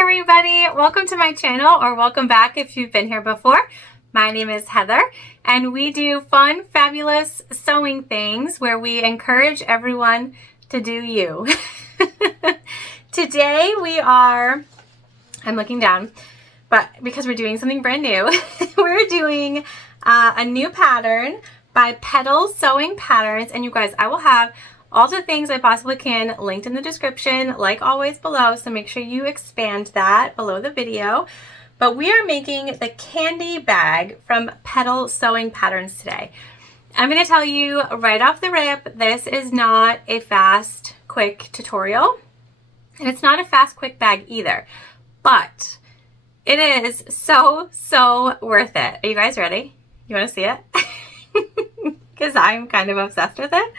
everybody, welcome to my channel, or welcome back if you've been here before. My name is Heather and we do fun, fabulous sewing things where we encourage everyone to do you. Today I'm looking down, but because we're doing something brand new, we're doing a new pattern by Petal Sewing Patterns. And you guys, I will have all the things I possibly can linked in the description, like always below, so make sure you expand that below the video. But we are making the candy bag from Petal Sewing Patterns today. I'm going to tell you right off the rip, this is not a fast, quick tutorial, and it's not a fast, quick bag either, but it is so worth it. Are you guys ready? You want to see it? Because I'm kind of obsessed with it.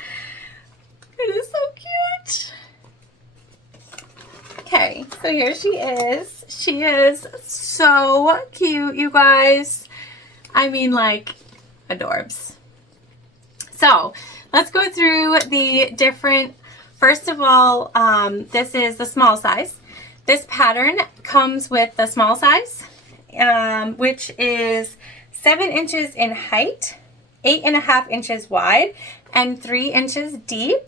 It is so cute. Okay, so here she is. She is so cute, you guys. I mean, like, adorbs. So let's go through the different. First of all, this is the small size. This pattern comes with the small size, which is 7 inches in height, 8.5 inches wide, and 3 inches deep.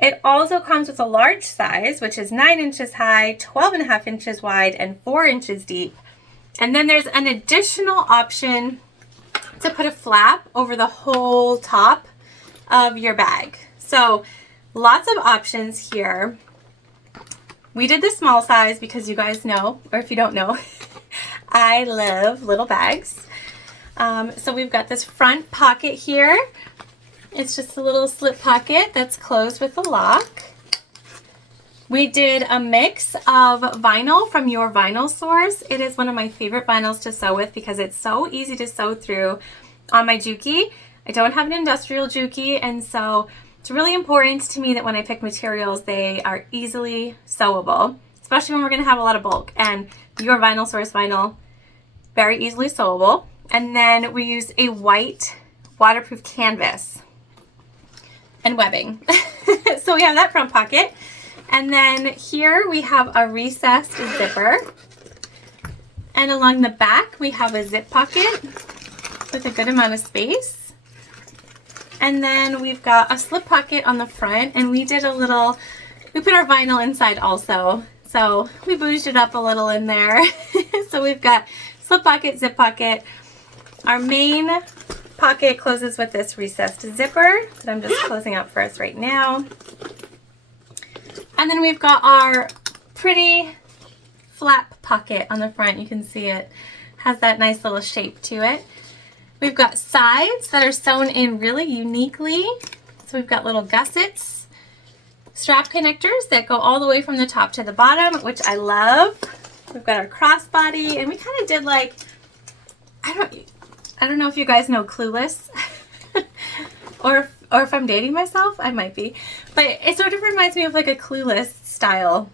It also comes with a large size, which is 9 inches high, 12.5 inches wide, and 4 inches deep. And then there's an additional option to put a flap over the whole top of your bag. So lots of options here. We did the small size because you guys know, or if you don't know, I love little bags. So we've got this front pocket here. It's just a little slip pocket that's closed with a lock. We did a mix of vinyl from your vinyl source. It is one of my favorite vinyls to sew with because it's so easy to sew through on my Juki. I don't have an industrial Juki, and so it's really important to me that when I pick materials, they are easily sewable, especially when we're going to have a lot of bulk. And your vinyl source vinyl, very easily sewable. And then we used a white waterproof canvas and webbing. So we have that front pocket. And then here we have a recessed zipper. And along the back we have a zip pocket with a good amount of space. And then we've got a slip pocket on the front, and we put our vinyl inside also. So we bouged it up a little in there. So we've got slip pocket, zip pocket. Our main pocket closes with this recessed zipper that I'm just closing up for us right now. And then we've got our pretty flap pocket on the front. You can see it has that nice little shape to it. We've got sides that are sewn in really uniquely. So we've got little gussets, strap connectors that go all the way from the top to the bottom, which I love. We've got our crossbody, and we kind of did like, I don't know if you guys know Clueless, or if I'm dating myself, I might be, but it sort of reminds me of like a Clueless style,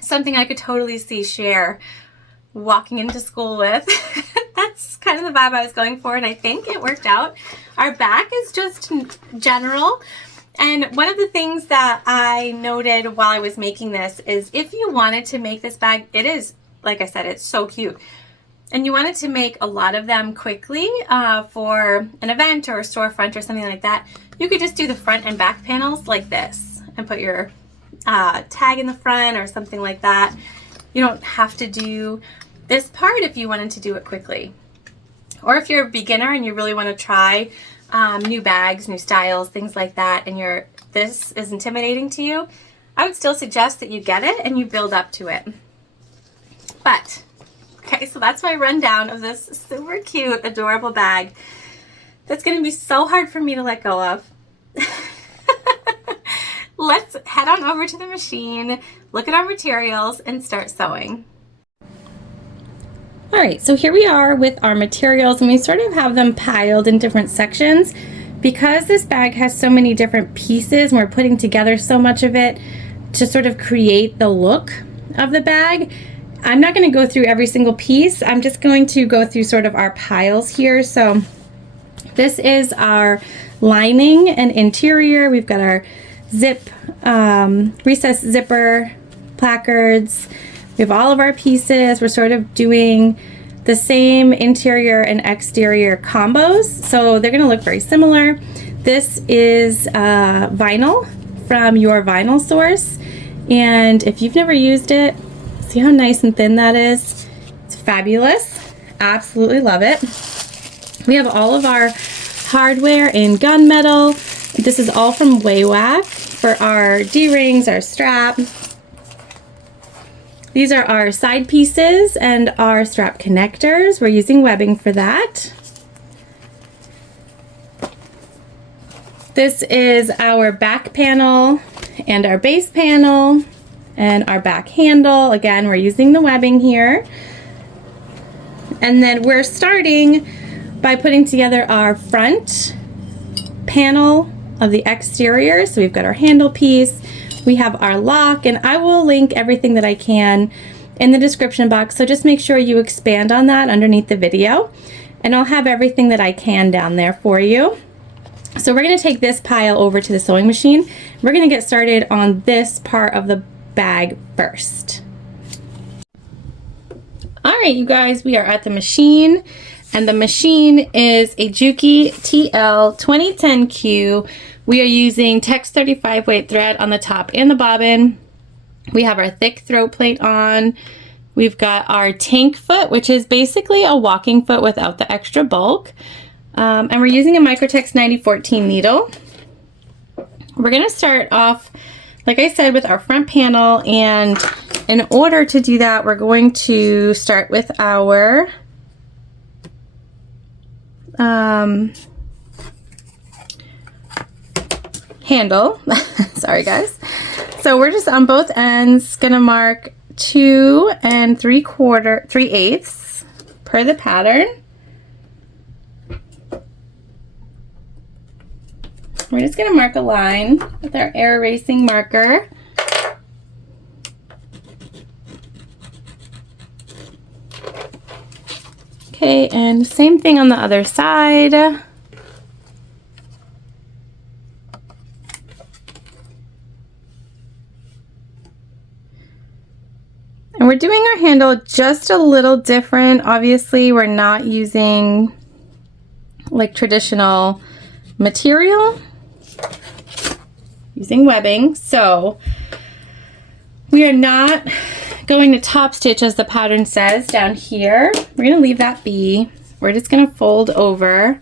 something I could totally see Cher walking into school with. That's kind of the vibe I was going for, and I think it worked out. Our back is just general, and one of the things that I noted while I was making this is if you wanted to make this bag, it is, like I said, it's so cute, and you wanted to make a lot of them quickly for an event or a storefront or something like that, you could just do the front and back panels like this and put your tag in the front or something like that. You don't have to do this part if you wanted to do it quickly. Or if you're a beginner and you really want to try new bags, new styles, things like that, and this is intimidating to you, I would still suggest that you get it and you build up to it. But okay, so that's my rundown of this super cute, adorable bag that's going to be so hard for me to let go of. Let's head on over to the machine, look at our materials, and start sewing. All right, so here we are with our materials, and we sort of have them piled in different sections. Because this bag has so many different pieces, and we're putting together so much of it to sort of create the look of the bag, I'm not going to go through every single piece. I'm just going to go through sort of our piles here. So this is our lining and interior. We've got our zip, recessed zipper, placards. We have all of our pieces. We're sort of doing the same interior and exterior combos, so they're going to look very similar. This is vinyl from your vinyl source, and if you've never used it, see how nice and thin that is? It's fabulous. Absolutely love it. We have all of our hardware in gunmetal. This is all from Waywack for our D-rings, our strap. These are our side pieces and our strap connectors. We're using webbing for that. This is our back panel and our base panel and our back handle. Again, we're using the webbing here. And then we're starting by putting together our front panel of the exterior. So we've got our handle piece, we have our lock, and I will link everything that I can in the description box. So just make sure you expand on that underneath the video, and I'll have everything that I can down there for you. So we're going to take this pile over to the sewing machine. We're going to get started on this part of the bag first. All right, you guys, we are at the machine, and the machine is a Juki TL 2010Q. We are using Tex 35 weight thread on the top and the bobbin. We have our thick throat plate on. We've got our tank foot, which is basically a walking foot without the extra bulk. And we're using a Microtex 9014 needle. We're going to start off, like I said, with our front panel, and in order to do that, we're going to start with our handle. Sorry guys. So we're just on both ends gonna mark 2 3/8 per the pattern. We're just gonna mark a line with our air erasing marker. Okay, and same thing on the other side. And we're doing our handle just a little different. Obviously, we're not using like traditional material, using webbing. So we are not going to top stitch as the pattern says down here. We're going to leave that be. We're just going to fold over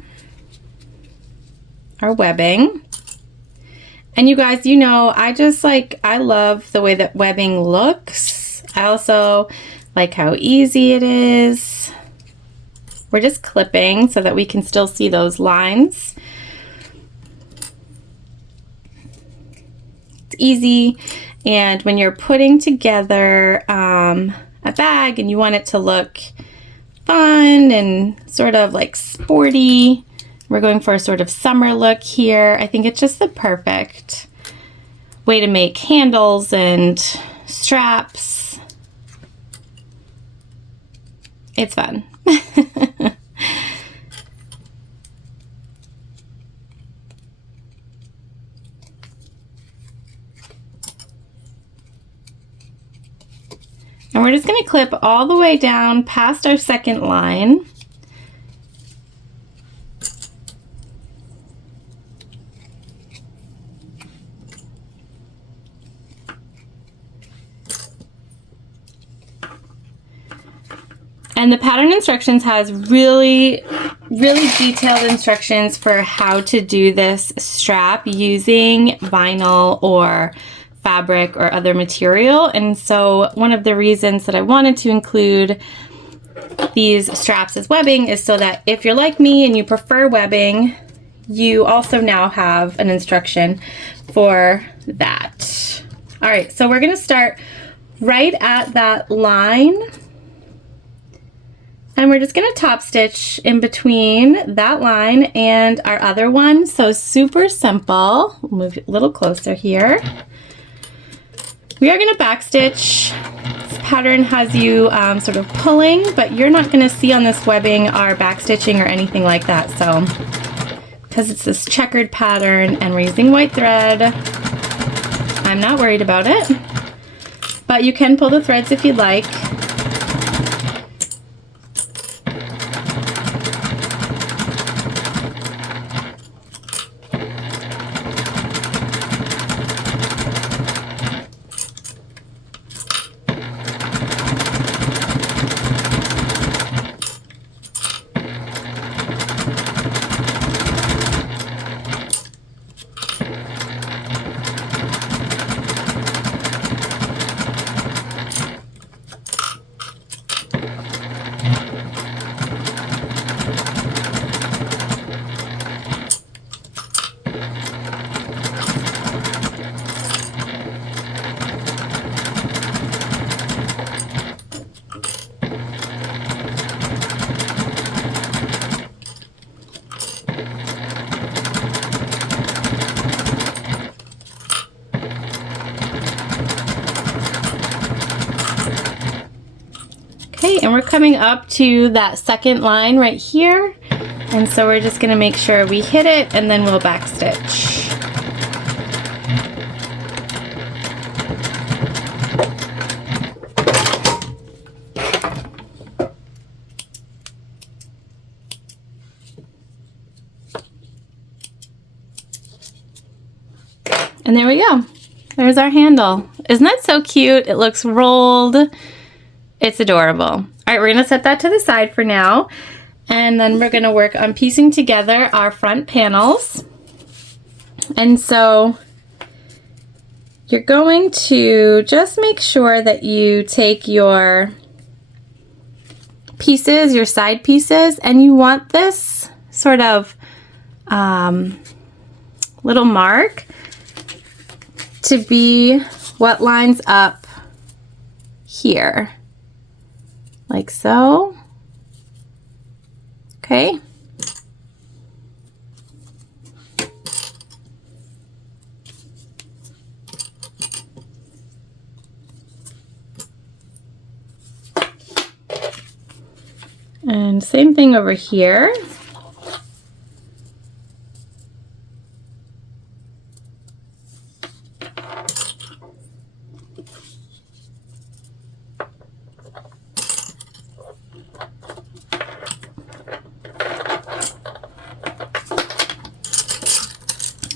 our webbing. And you guys, you know, I love the way that webbing looks. I also like how easy it is. We're just clipping so that we can still see those lines. It's easy, and when you're putting together a bag and you want it to look fun and sort of like sporty, we're going for a sort of summer look here. I think it's just the perfect way to make handles and straps. It's fun. And we're just going to clip all the way down past our second line. And the pattern instructions has really detailed instructions for how to do this strap using vinyl or fabric or other material. And so one of the reasons that I wanted to include these straps as webbing is so that if you're like me and you prefer webbing, you also now have an instruction for that. All right, so we're going to start right at that line. And we're just going to top stitch in between that line and our other one. So super simple. We'll move a little closer here. We are going to backstitch. This pattern has you sort of pulling, but you're not going to see on this webbing our backstitching or anything like that. So because it's this checkered pattern and we're using white thread, I'm not worried about it. but you can pull the threads if you'd like. Okay, and we're coming up to that second line right here, and so we're just going to make sure we hit it, and then we'll backstitch. And there we go. There's our handle. Isn't that so cute? It looks rolled. It's adorable. All right, we're gonna set that to the side for now, and then we're gonna work on piecing together our front panels. And so you're going to just make sure that you take your pieces, your side pieces, and you want this sort of little mark to be what lines up here. Like so. Okay. And same thing over here.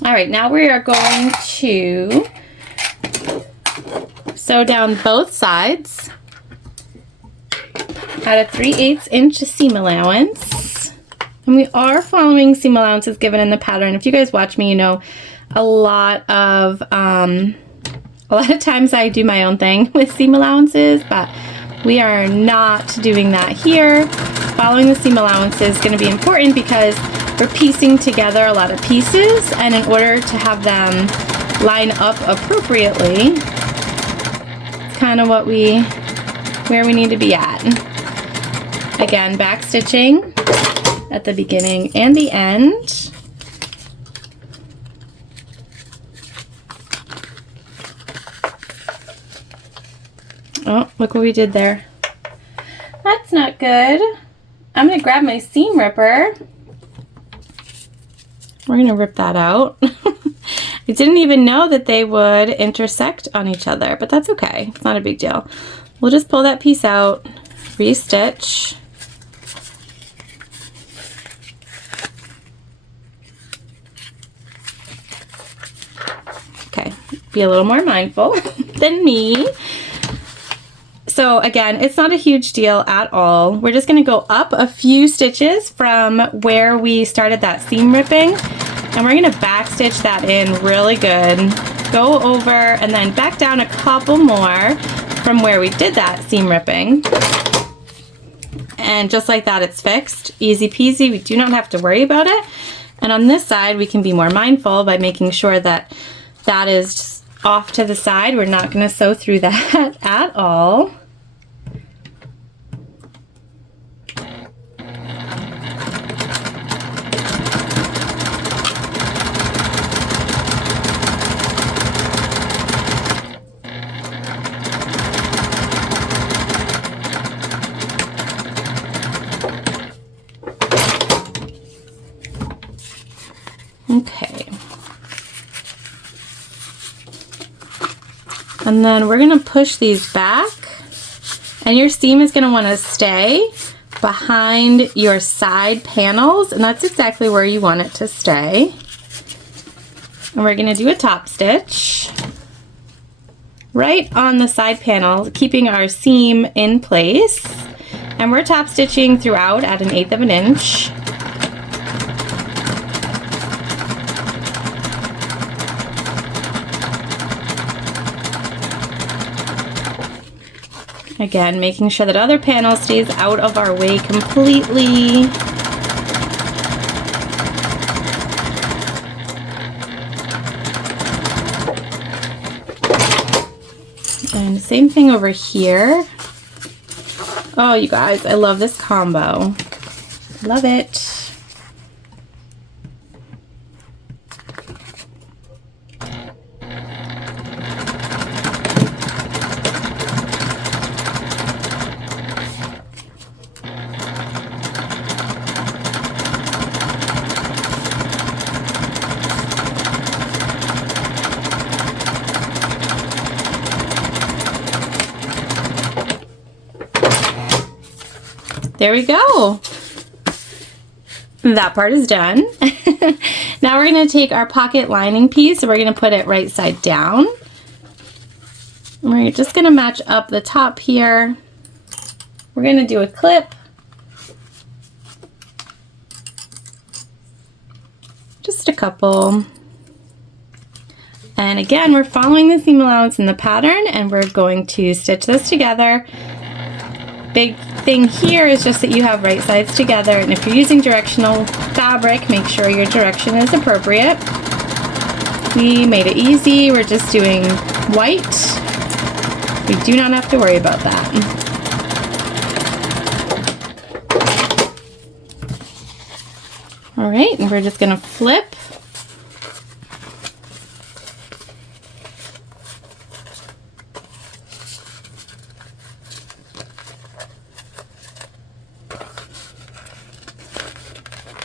All right, now we are going to sew down both sides at a 3/8 inch seam allowance. And we are following seam allowances given in the pattern. If you guys watch me, you know a lot of times I do my own thing with seam allowances, but we are not doing that here. Following the seam allowance is going to be important because we're piecing together a lot of pieces, and in order to have them line up appropriately, it's kind of where we need to be at. Again, back stitching at the beginning and the end. Oh, look what we did there. That's not good. I'm going to grab my seam ripper. We're going to rip that out. I didn't even know that they would intersect on each other, but that's okay. It's not a big deal. We'll just pull that piece out, re-stitch. Okay, be a little more mindful than me. So again, it's not a huge deal at all. We're just going to go up a few stitches from where we started that seam ripping, and we're going to backstitch that in really good. Go over and then back down a couple more from where we did that seam ripping. And just like that, it's fixed. Easy peasy. We do not have to worry about it. And on this side, we can be more mindful by making sure that that is just off to the side. We're not going to sew through that at all. And then we're gonna push these back, and your seam is gonna wanna stay behind your side panels, and that's exactly where you want it to stay. And we're gonna do a top stitch right on the side panel, keeping our seam in place. And we're top stitching throughout at 1/8 of an inch. Again, making sure that other panel stays out of our way completely. And same thing over here. Oh, you guys, I love this combo. Love it. There we go. That part is done. Now we're going to take our pocket lining piece and we're going to put it right side down. And we're just going to match up the top here. We're going to do a clip. Just a couple. And again, we're following the seam allowance in the pattern, and we're going to stitch this together. Big thing here is just that you have right sides together, and if you're using directional fabric, make sure your direction is appropriate. We made it easy. We're just doing white. We do not have to worry about that. All right, and we're just going to flip.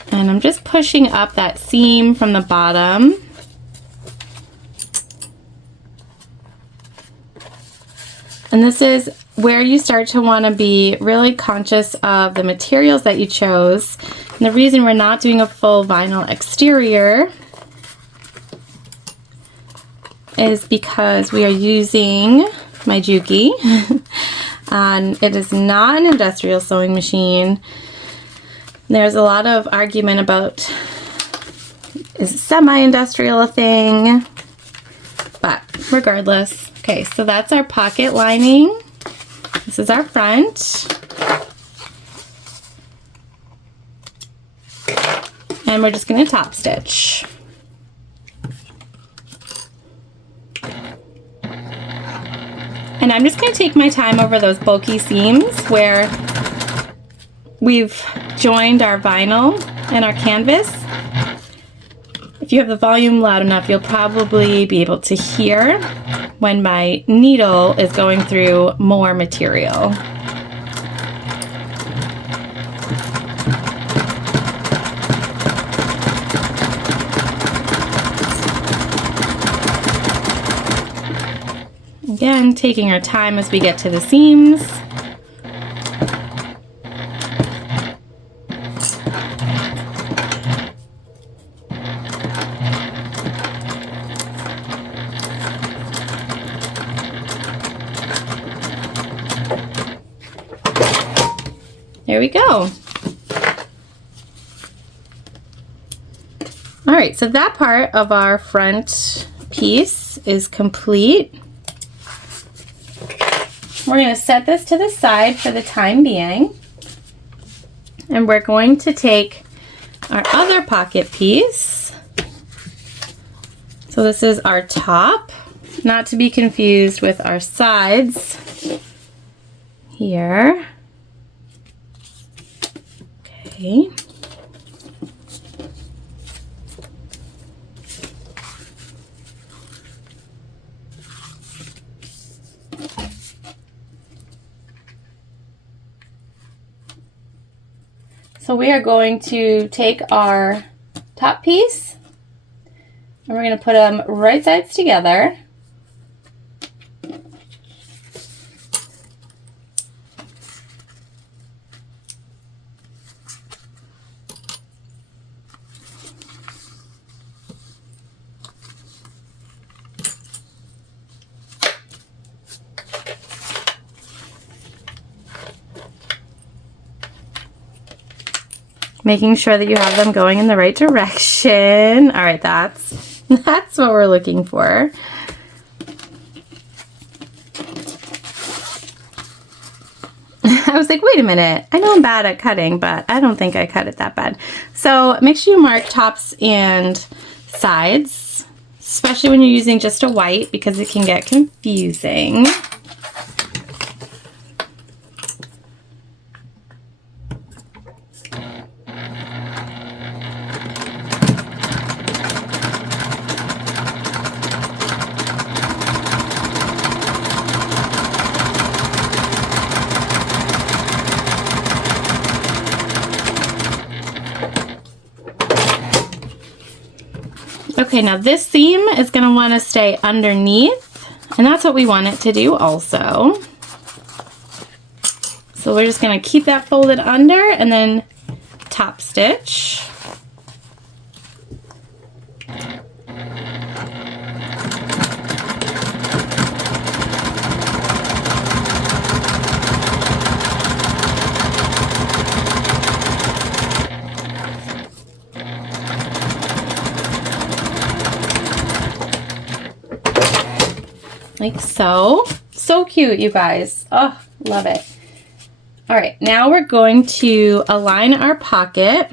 And I'm just pushing up that seam from the bottom. And this is where you start to want to be really conscious of the materials that you chose. And the reason we're not doing a full vinyl exterior is because we are using my Juki. And it is not an industrial sewing machine. There's a lot of argument about, is semi-industrial a thing? But regardless. Okay, so that's our pocket lining. This is our front. And we're just going to top stitch. And I'm just going to take my time over those bulky seams where we've joined our vinyl and our canvas. If you have the volume loud enough, you'll probably be able to hear when my needle is going through more material. Again, taking our time as we get to the seams. There we go. All right, so that part of our front piece is complete. We're going to set this to the side for the time being. And we're going to take our other pocket piece. So this is our top, not to be confused with our sides here. Okay. So we are going to take our top piece and we're going to put them right sides together. making sure that you have them going in the right direction. All right, that's what we're looking for. I was like, wait a minute, I know I'm bad at cutting, but I don't think I cut it that bad. So make sure you mark tops and sides, especially when you're using just a white, because it can get confusing. Okay, now this seam is going to want to stay underneath, and that's what we want it to do also. So we're just going to keep that folded under and then top stitch. Like so. So cute, you guys. Oh, love it. All right, now we're going to align our pocket.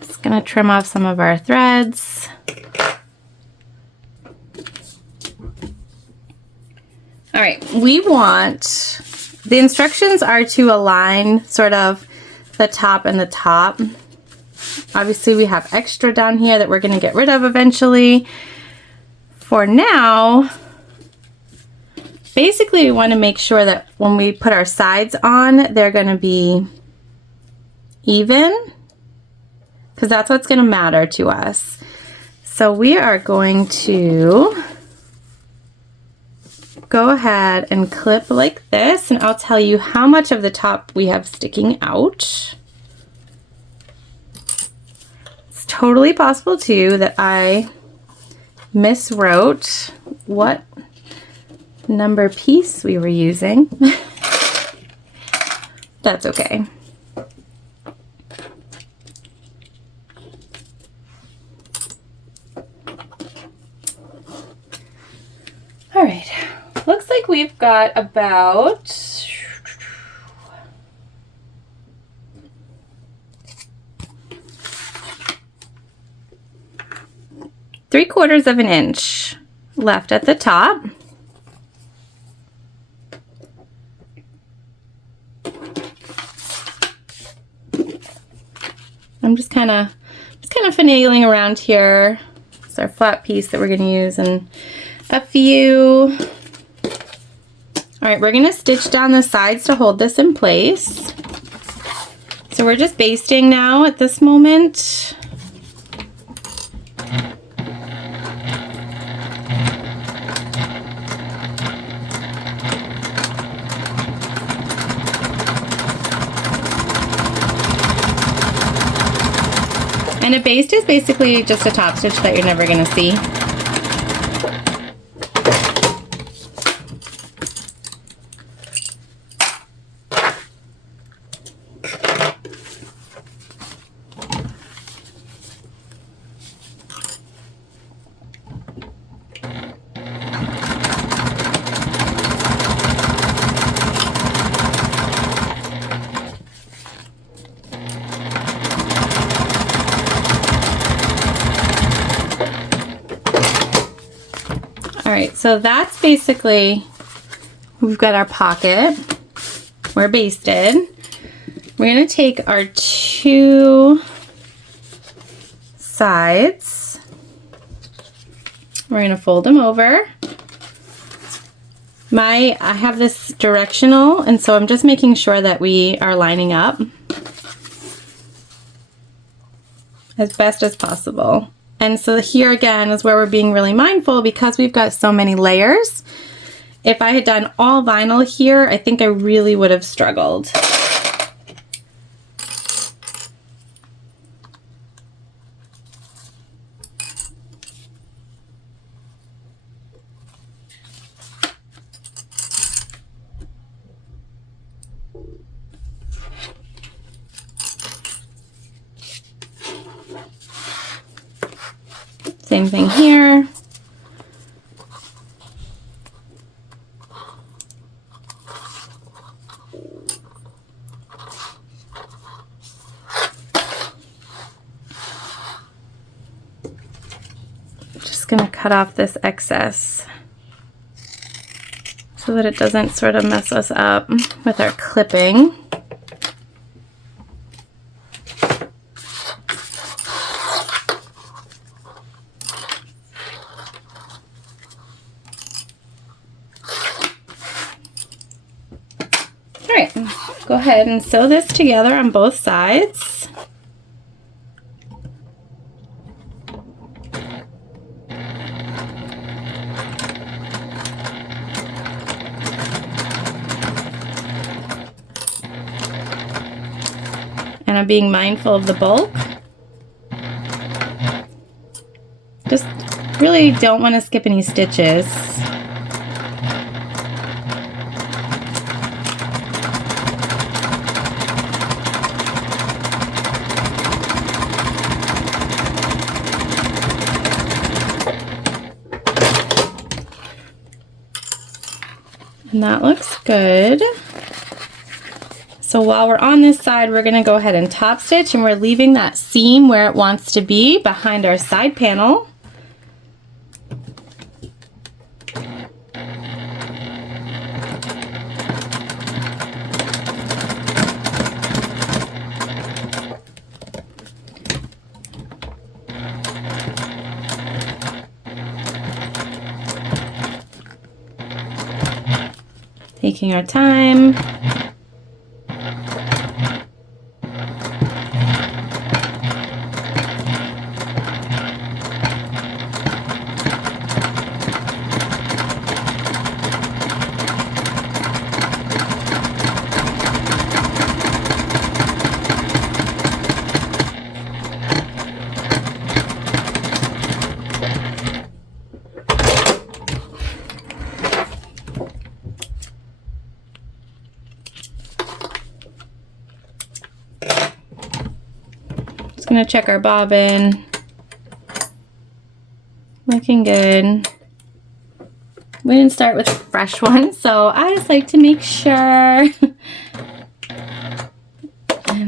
Just gonna trim off some of our threads. All right, we want, the instructions are to align sort of the top and the top. Obviously we have extra down here that we're gonna get rid of eventually. For now, basically we want to make sure that when we put our sides on, they're going to be even, because that's what's going to matter to us. So we are going to go ahead and clip like this, and I'll tell you how much of the top we have sticking out. It's totally possible too that I miswrote what number piece we were using. That's okay. All right, looks like we've got about 3/4 of an inch left at the top. I'm just kind of finagling around here. It's our flat piece that we're going to use, and a few. All right, we're going to stitch down the sides to hold this in place. So we're just basting now at this moment. And a baste is basically just a top stitch that you're never going to see. All right, so that's basically, we've got our pocket, we're basted. We're gonna take our two sides, we're gonna fold them over. I have this directional, and so I'm just making sure that we are lining up as best as possible. And so here again is where we're being really mindful, because we've got so many layers. If I had done all vinyl here, I think I really would have struggled. Same thing here. Just gonna cut off this excess so that it doesn't sort of mess us up with our clipping. All right, go ahead and sew this together on both sides. And I'm being mindful of the bulk. Just really don't want to skip any stitches. And that looks good. So while we're on this side, we're gonna go ahead and top stitch, and we're leaving that seam where it wants to be behind our side panel. Taking our time. Gonna check our bobbin. Looking good. We didn't start with a fresh one, so I just like to make sure and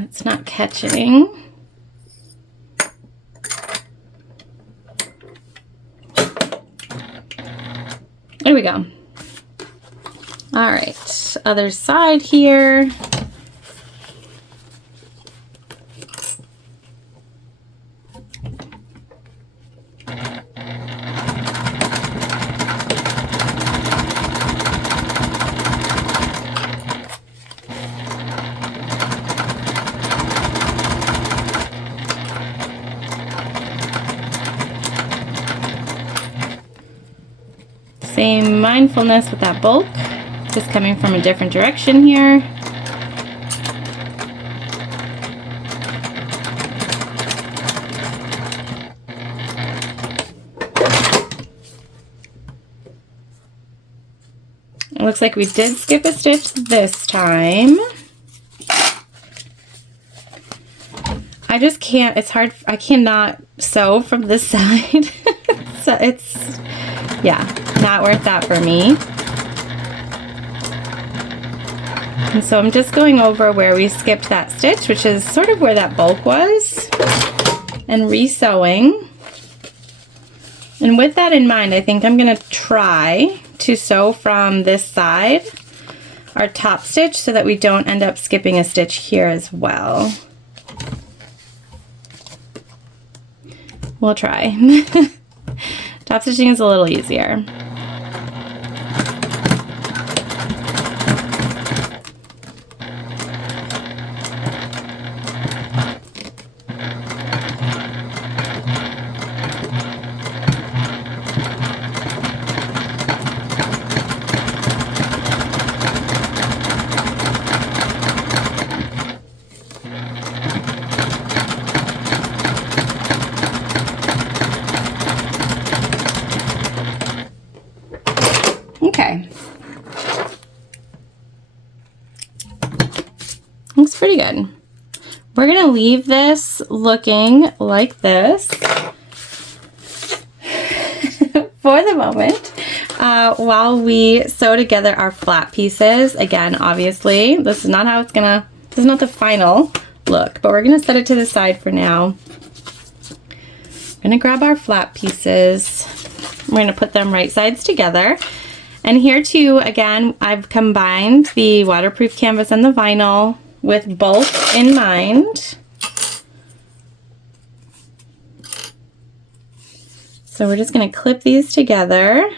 it's not catching. There we go. All right, other side here. Same mindfulness with that bulk, just coming from a different direction here. It looks like we did skip a stitch this time. I just can't, it's hard, I cannot sew from this side. So it's, yeah, not worth that for me. And so I'm just going over where we skipped that stitch, which is sort of where that bulk was, and re-sewing. And with that in mind, I think I'm gonna try to sew from this side our top stitch so that we don't end up skipping a stitch here as well. We'll try. Top stitching is a little easier. Okay. Looks pretty good. We're gonna leave this looking like this. for the moment while we sew together our flat pieces. Again, obviously, this is not how it's gonna, this is not the final look, but we're gonna set it to the side for now. I'm gonna grab our flat pieces. We're gonna put them right sides together. And here too, again, I've combined the waterproof canvas and the vinyl with both in mind. So we're just going to clip these together.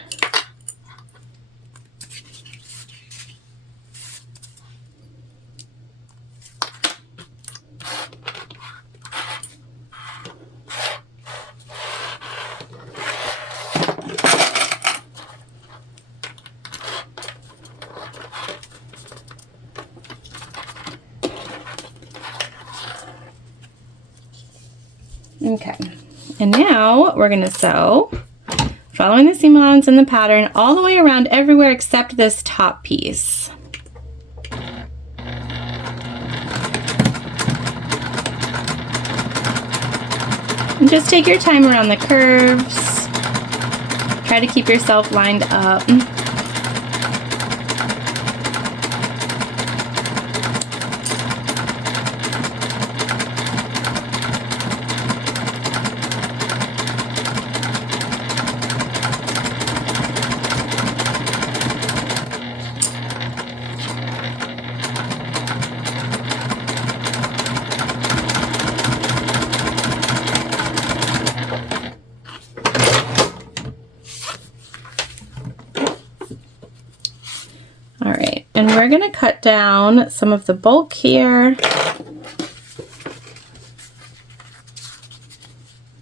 Okay, and now we're going to sew, following the seam allowance in the pattern, all the way around everywhere except this top piece. And just take your time around the curves. Try to keep yourself lined up. And we're going to cut down some of the bulk here.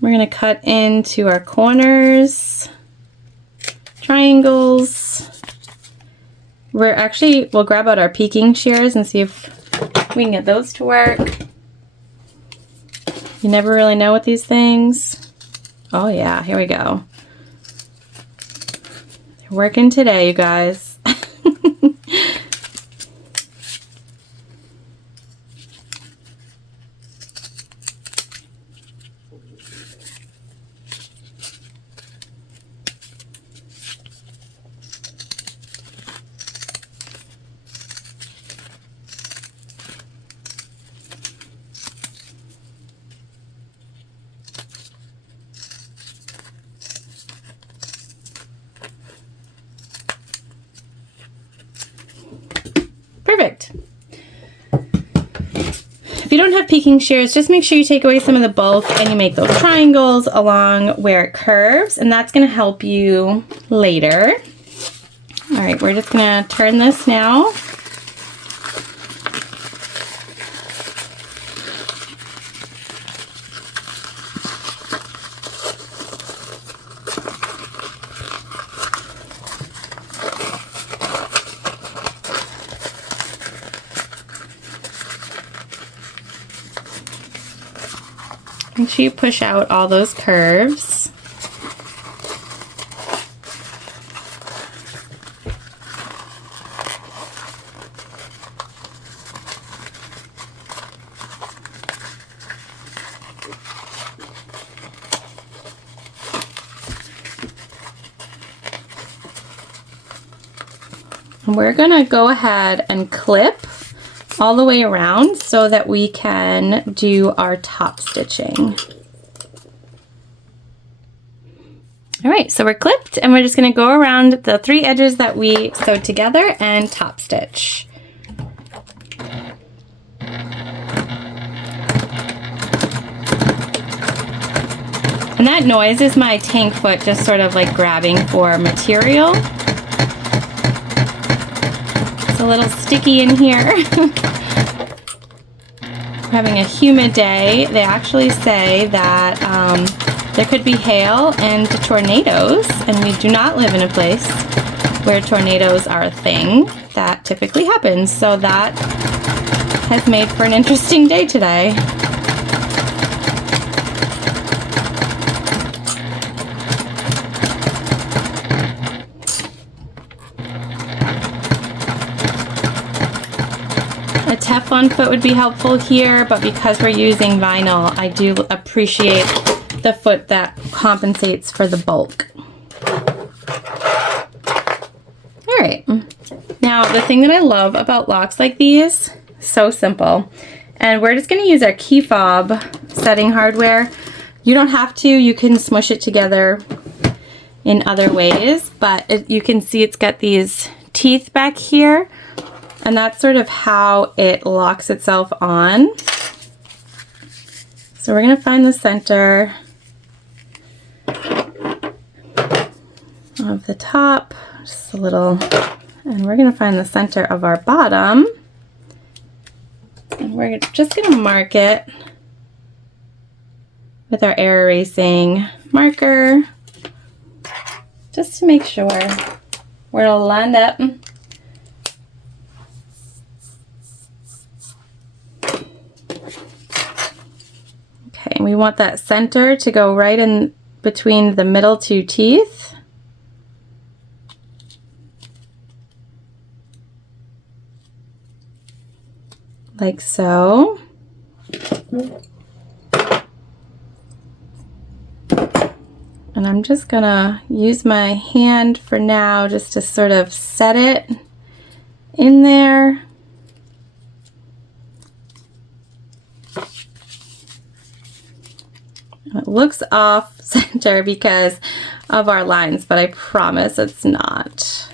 We're going to cut into our corners, triangles. We'll grab out our peeking shears and see if we can get those to work. You never really know with these things. Oh yeah, here we go. They're working today, you guys. Perfect. If you don't have peeking shears, just make sure you take away some of the bulk and you make those triangles along where it curves, and that's going to help you later. All right, we're just going to turn this now. Make sure you push out all those curves. And we're going to go ahead and clip all the way around so that we can do our top stitching. All right, so we're clipped and we're just going to go around the 3 edges that we sewed together and top stitch. And that noise is my tank foot just sort of like grabbing for material. It's a little sticky in here. We're having a humid day. They actually say that there could be hail and tornadoes, and we do not live in a place where tornadoes are a thing. That typically happens, so that has made for an interesting day today. A Teflon foot would be helpful here, but because we're using vinyl, I do appreciate the foot that compensates for the bulk. right, now the thing that I love about locks like these, so simple, and we're just going to use our key fob setting hardware. You don't have to, you can smush it together in other ways, but you can see it's got these teeth back here, and that's sort of how it locks itself on. So we're going to find the center of the top, just a little, and we're going to find the center of our bottom, and we're just going to mark it with our air erasing marker just to make sure where it'll land up. Okay, and we want that center to go right in between the middle two teeth. Like so. And I'm just gonna use my hand for now just to sort of set it in there. It looks off center because of our lines, but I promise it's not.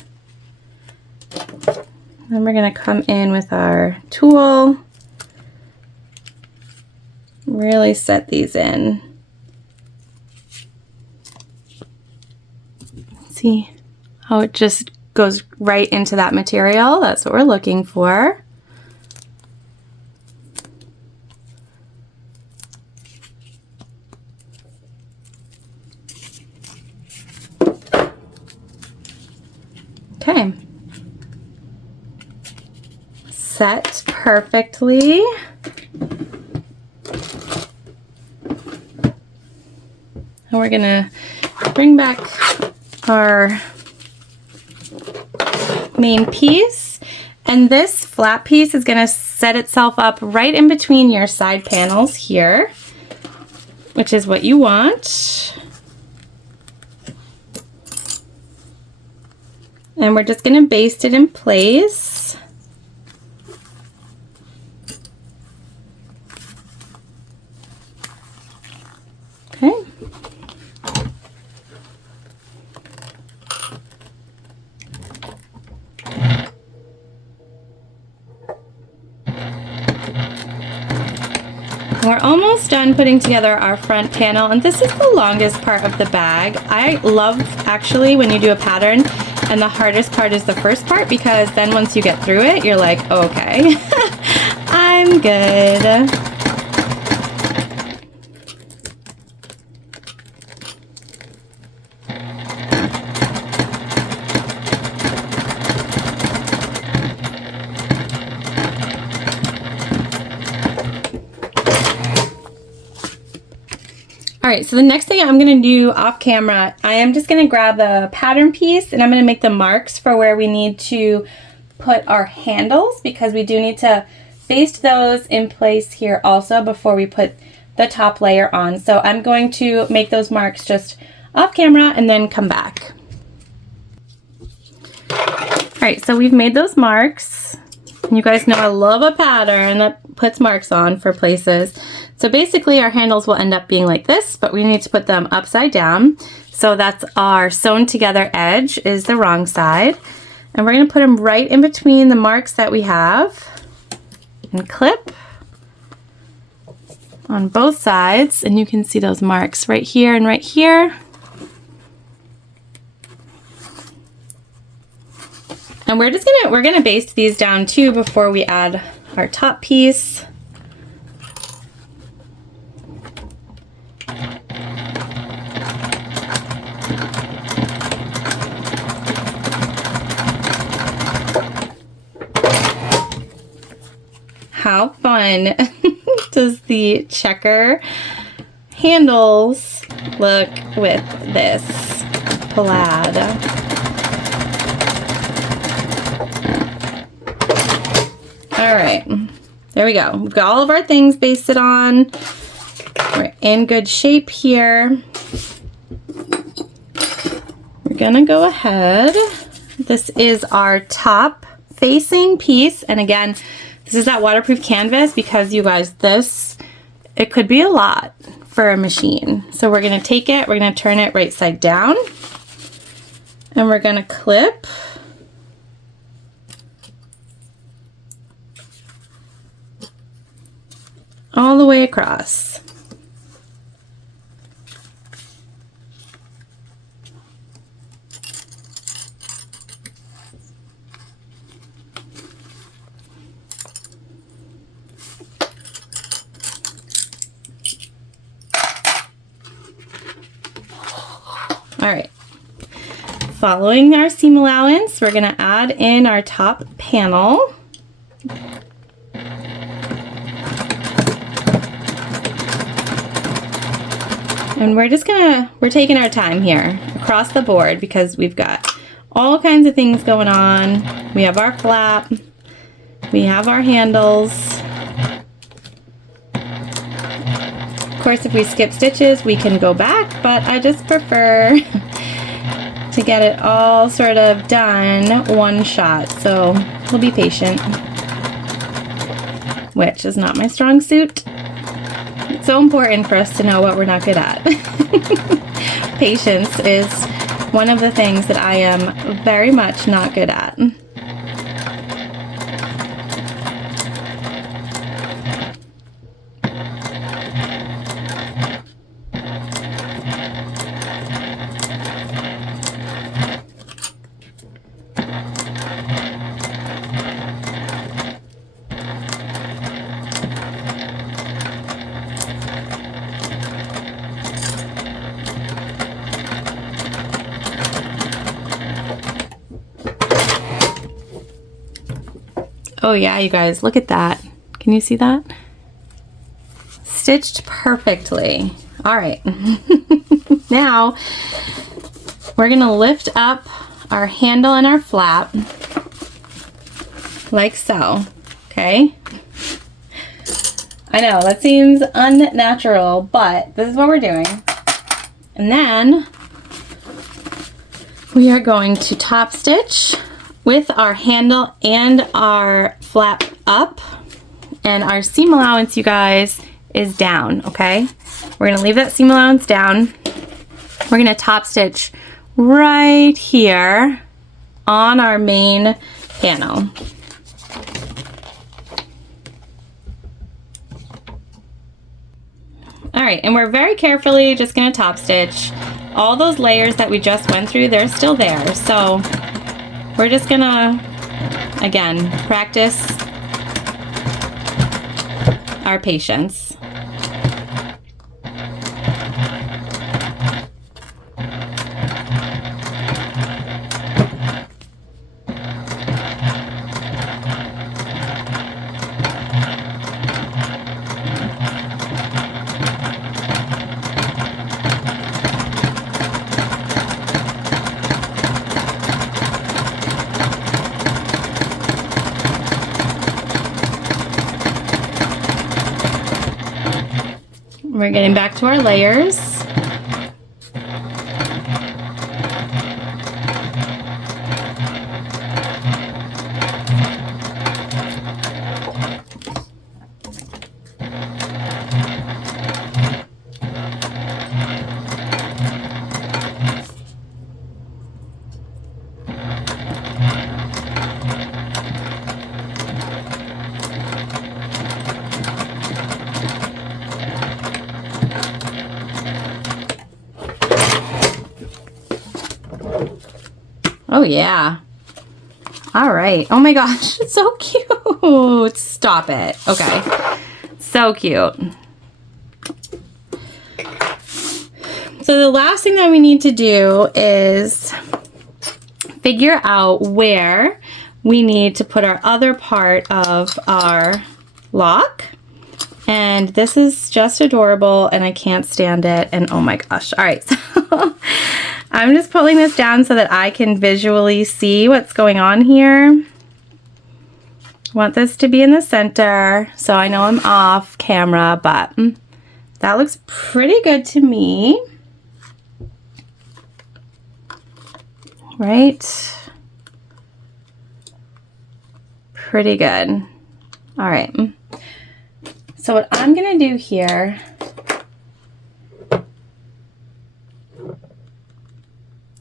Then we're gonna come in with our tool, really set these in. See how it just goes right into that material? That's what we're looking for. Okay. Set perfectly. And we're gonna bring back our main piece, and this flat piece is going to set itself up right in between your side panels here, which is what you want. And we're just going to baste it in place. Okay. We're almost done putting together our front panel, and this is the longest part of the bag. I love actually when you do a pattern and the hardest part is the first part, because then once you get through it, you're like, okay, I'm good. All right, so the next thing I'm gonna do off camera, I am just gonna grab the pattern piece and I'm gonna make the marks for where we need to put our handles, because we do need to baste those in place here also before we put the top layer on. So I'm going to make those marks just off camera and then come back. All right, so we've made those marks. You guys know I love a pattern that puts marks on for places. So basically our handles will end up being like this, but we need to put them upside down. So that's our sewn together edge is the wrong side. And we're gonna put them right in between the marks that we have and clip on both sides. And you can see those marks right here and right here. And we're gonna baste these down too before we add our top piece. How fun does the checker handles look with this plaid? All right, there we go. We've got all of our things basted on. We're in good shape here. We're gonna go ahead and This is our top facing piece. And again, this is that waterproof canvas because you guys, it could be a lot for a machine. So we're gonna take it, we're gonna turn it right side down, and we're gonna clip all the way across. All right, following our seam allowance, we're gonna add in our top panel. And we're taking our time here across the board because we've got all kinds of things going on. We have our flap, we have our handles. Of course, if we skip stitches, we can go back, but I just prefer to get it all sort of done one shot. So we'll be patient, which is not my strong suit. It's so important for us to know what we're not good at. Patience is one of the things that I am very much not good at. Oh yeah, you guys, look at that. Can you see that? Stitched perfectly. All right. Now, we're gonna lift up our handle and our flap like so, okay? I know, that seems unnatural, but this is what we're doing. And then we are going to top stitch with our handle and our flap up, and our seam allowance, you guys, is down, okay? We're gonna leave that seam allowance down. We're gonna top stitch right here on our main panel. All right, and we're very carefully just gonna top stitch. All those layers that we just went through, they're still there. So we're just gonna, again, practice our patience. We're getting back to our layers. Oh yeah. All right. Oh my gosh, it's so cute. Stop it. Okay. So cute. So the last thing that we need to do is figure out where we need to put our other part of our lock. And this is just adorable and I can't stand it. And oh my gosh. All right. So I'm just pulling this down so that I can visually see what's going on here. I want this to be in the center, so I know I'm off camera, but that looks pretty good to me. Right? pretty good. All right. So what I'm gonna do here,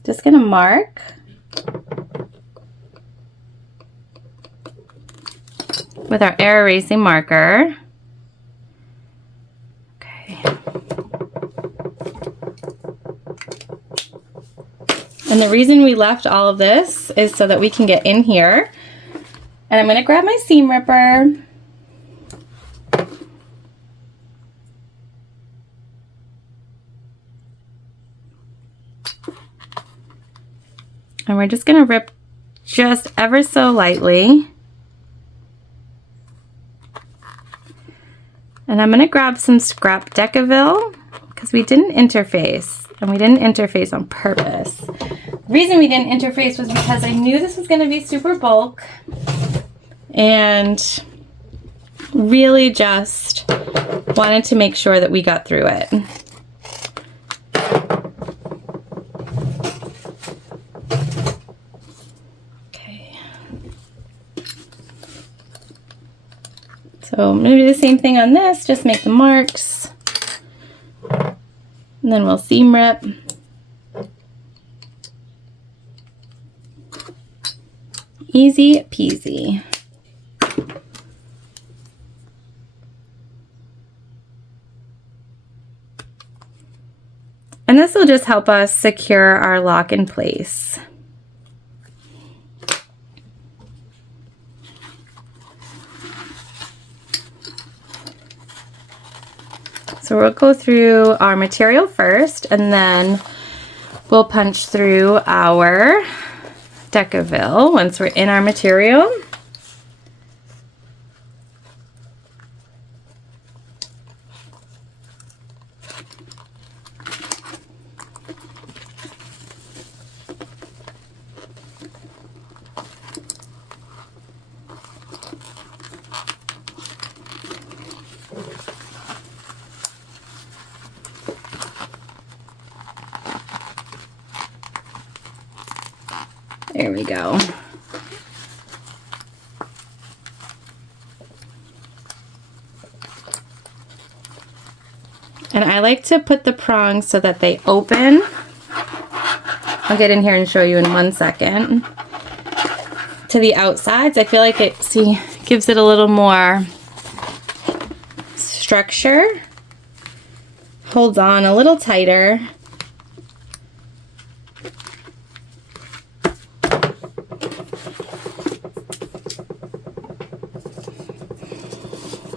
just gonna mark with our air erasing marker. Okay. And the reason we left all of this is so that we can get in here. And I'm gonna grab my seam ripper. And we're just gonna rip just ever so lightly. And I'm gonna grab some scrap Decaville because we didn't interface, and we didn't interface on purpose. The reason we didn't interface was because I knew this was gonna be super bulk and really just wanted to make sure that we got through it. So I'm going to do the same thing on this, just make the marks, and then we'll seam rip. Easy peasy. And this will just help us secure our lock in place. So we'll go through our material first, and then we'll punch through our Decaville once we're in our material. There we go. And I like to put the prongs so that they open. I'll get in here and show you in 1 second. To the outsides, I feel like it, see, gives it a little more structure. Holds on a little tighter.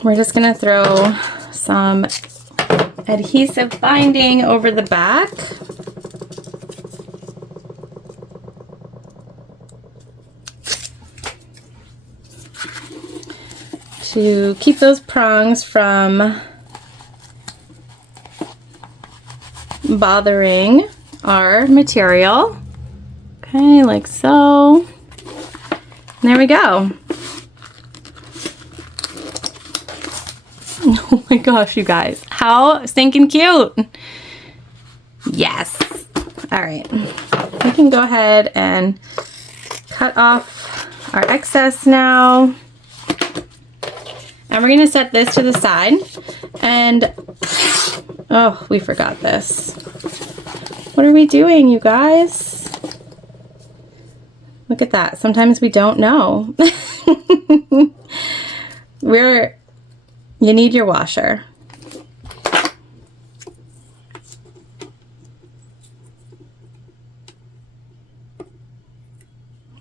We're just gonna throw some adhesive binding over the back. To keep those prongs from bothering our material. Okay, like so. And there we go. Oh my gosh, you guys, how stinking cute. Yes. All right, we can go ahead and cut off our excess now. And we're gonna set this to the side. And, oh, we forgot this. What are we doing, you guys? Look at that. Sometimes we don't know. You need your washer.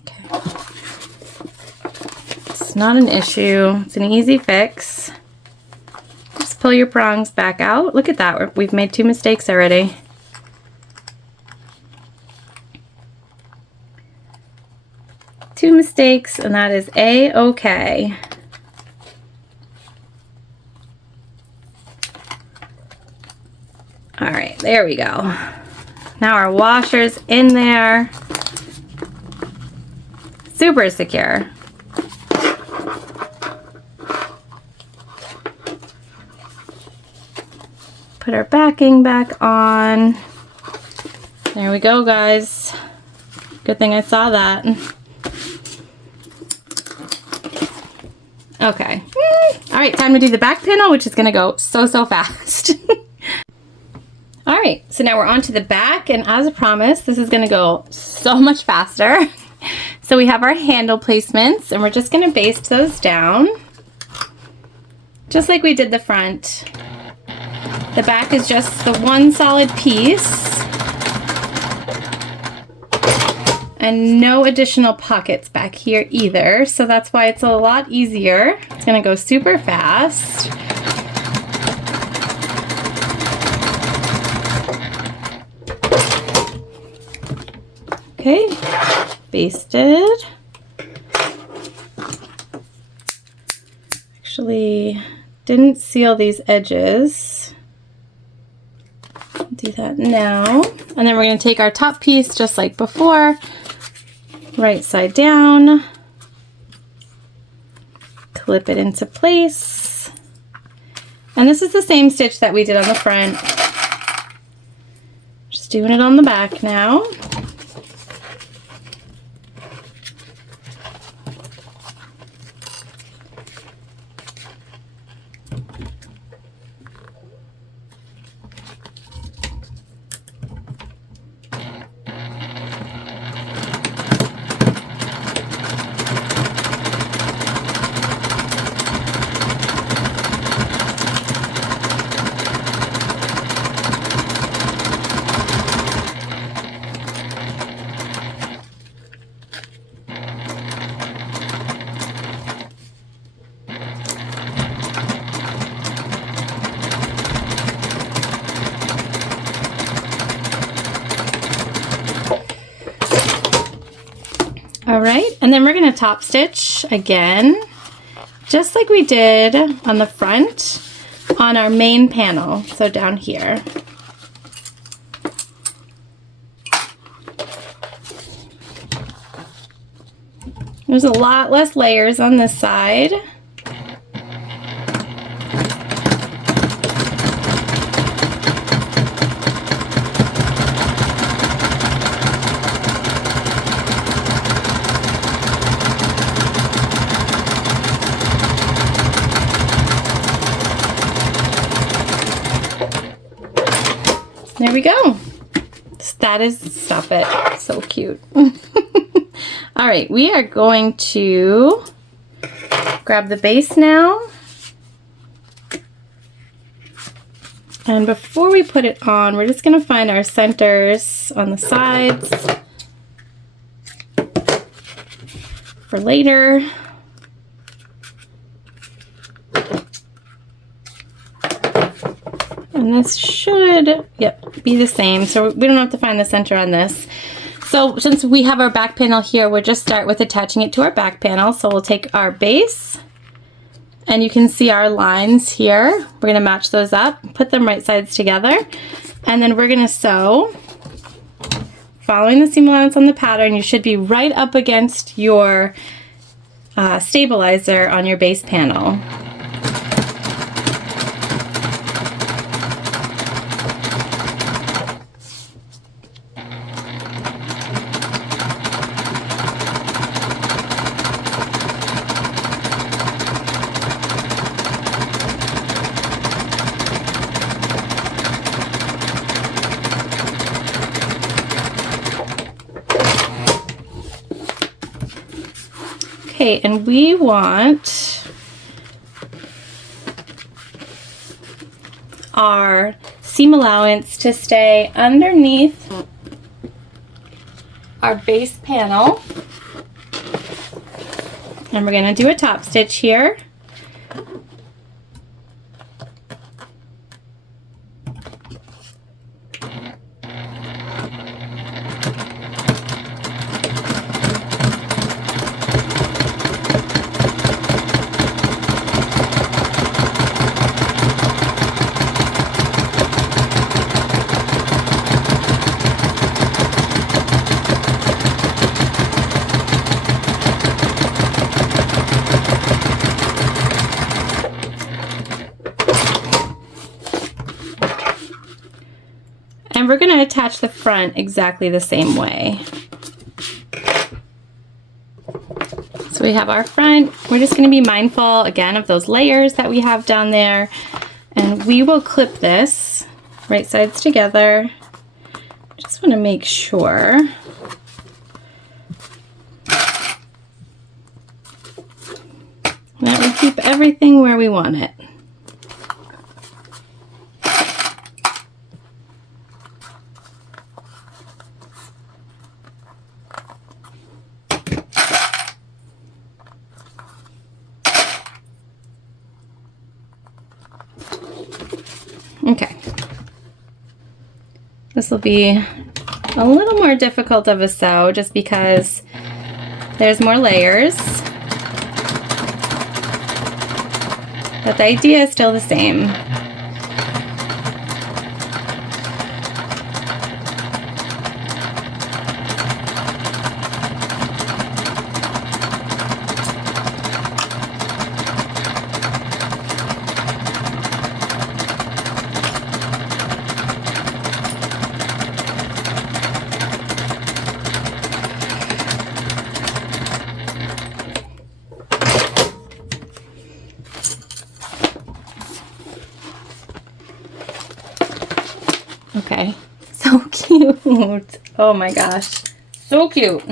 Okay. It's not an issue. It's an easy fix. Just pull your prongs back out. Look at that. We've made 2 mistakes already. Two mistakes, and that is A-okay. All right, there we go. Now our washer's in there. Super secure. Put our backing back on. There we go, guys. Good thing I saw that. Okay. All right, time to do the back panel, which is gonna go so fast. All right, so now we're on to the back, and as promised, this is gonna go so much faster. So we have our handle placements, and we're just gonna baste those down, just like we did the front. The back is just the one solid piece, and no additional pockets back here either, so that's why it's a lot easier. It's gonna go super fast. Okay, basted. Actually, didn't seal these edges. Do that now. And then we're going to take our top piece just like before, right side down, clip it into place. And this is the same stitch that we did on the front. Just doing it on the back now. All right, and then we're going to top stitch again, just like we did on the front on our main panel, so down here. There's a lot less layers on this side. There we go. That is, stop it, so cute. All right, we are going to grab the base now. And before we put it on, we're just gonna find our centers on the sides for later. And this should, yep, be the same. So we don't have to find the center on this. So since we have our back panel here, we'll just start with attaching it to our back panel. So we'll take our base, and you can see our lines here. We're gonna match those up, put them right sides together, and then we're gonna sew. Following the seam allowance on the pattern, you should be right up against your stabilizer on your base panel. Okay, and we want our seam allowance to stay underneath our base panel. And we're going to do a top stitch here. And we're going to attach the front exactly the same way. So we we have our front. We're just going to be mindful again of those layers that we have down there, and we will clip this right sides together. Just want to make sure that we keep everything where we want it. Okay, this will be a little more difficult of a sew just because there's more layers, but the idea is still the same. Okay, so cute. Oh my gosh, so cute.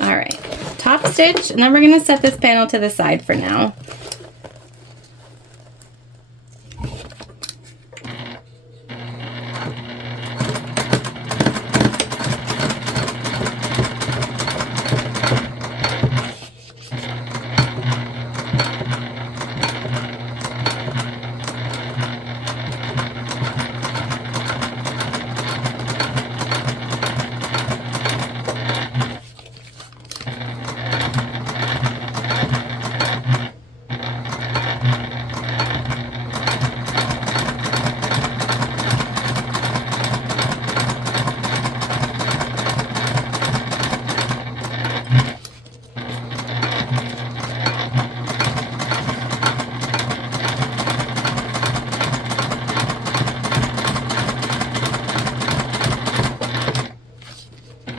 All right, top stitch, and then we're gonna set this panel to the side for now.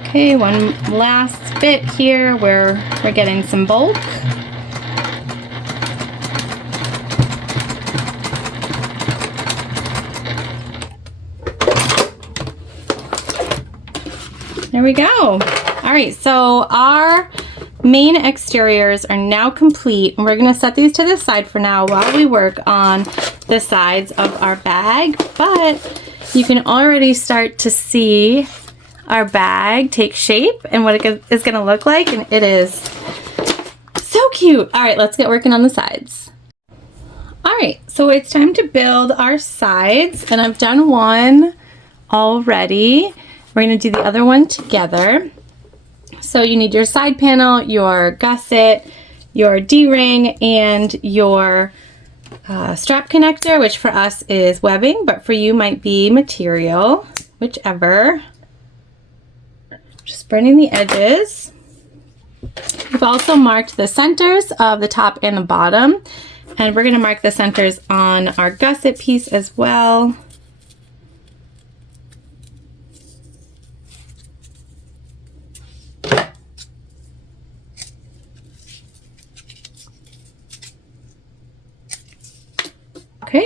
Okay, one last bit here where we're getting some bulk. There we go. All right, so our main exteriors are now complete, and we're gonna set these to the side for now while we work on the sides of our bag. But you can already start to see our bag take shape and what it is gonna look like, and it is so cute. All right, let's get working on the sides. All right, so it's time to build our sides, and I've done one already. We're gonna do the other one together. So you need your side panel, your gusset, your D-ring, and your strap connector, which for us is webbing, but for you might be material, whichever. Just burning the edges. We've also marked the centers of the top and the bottom, and we're going to mark the centers on our gusset piece as well. Okay,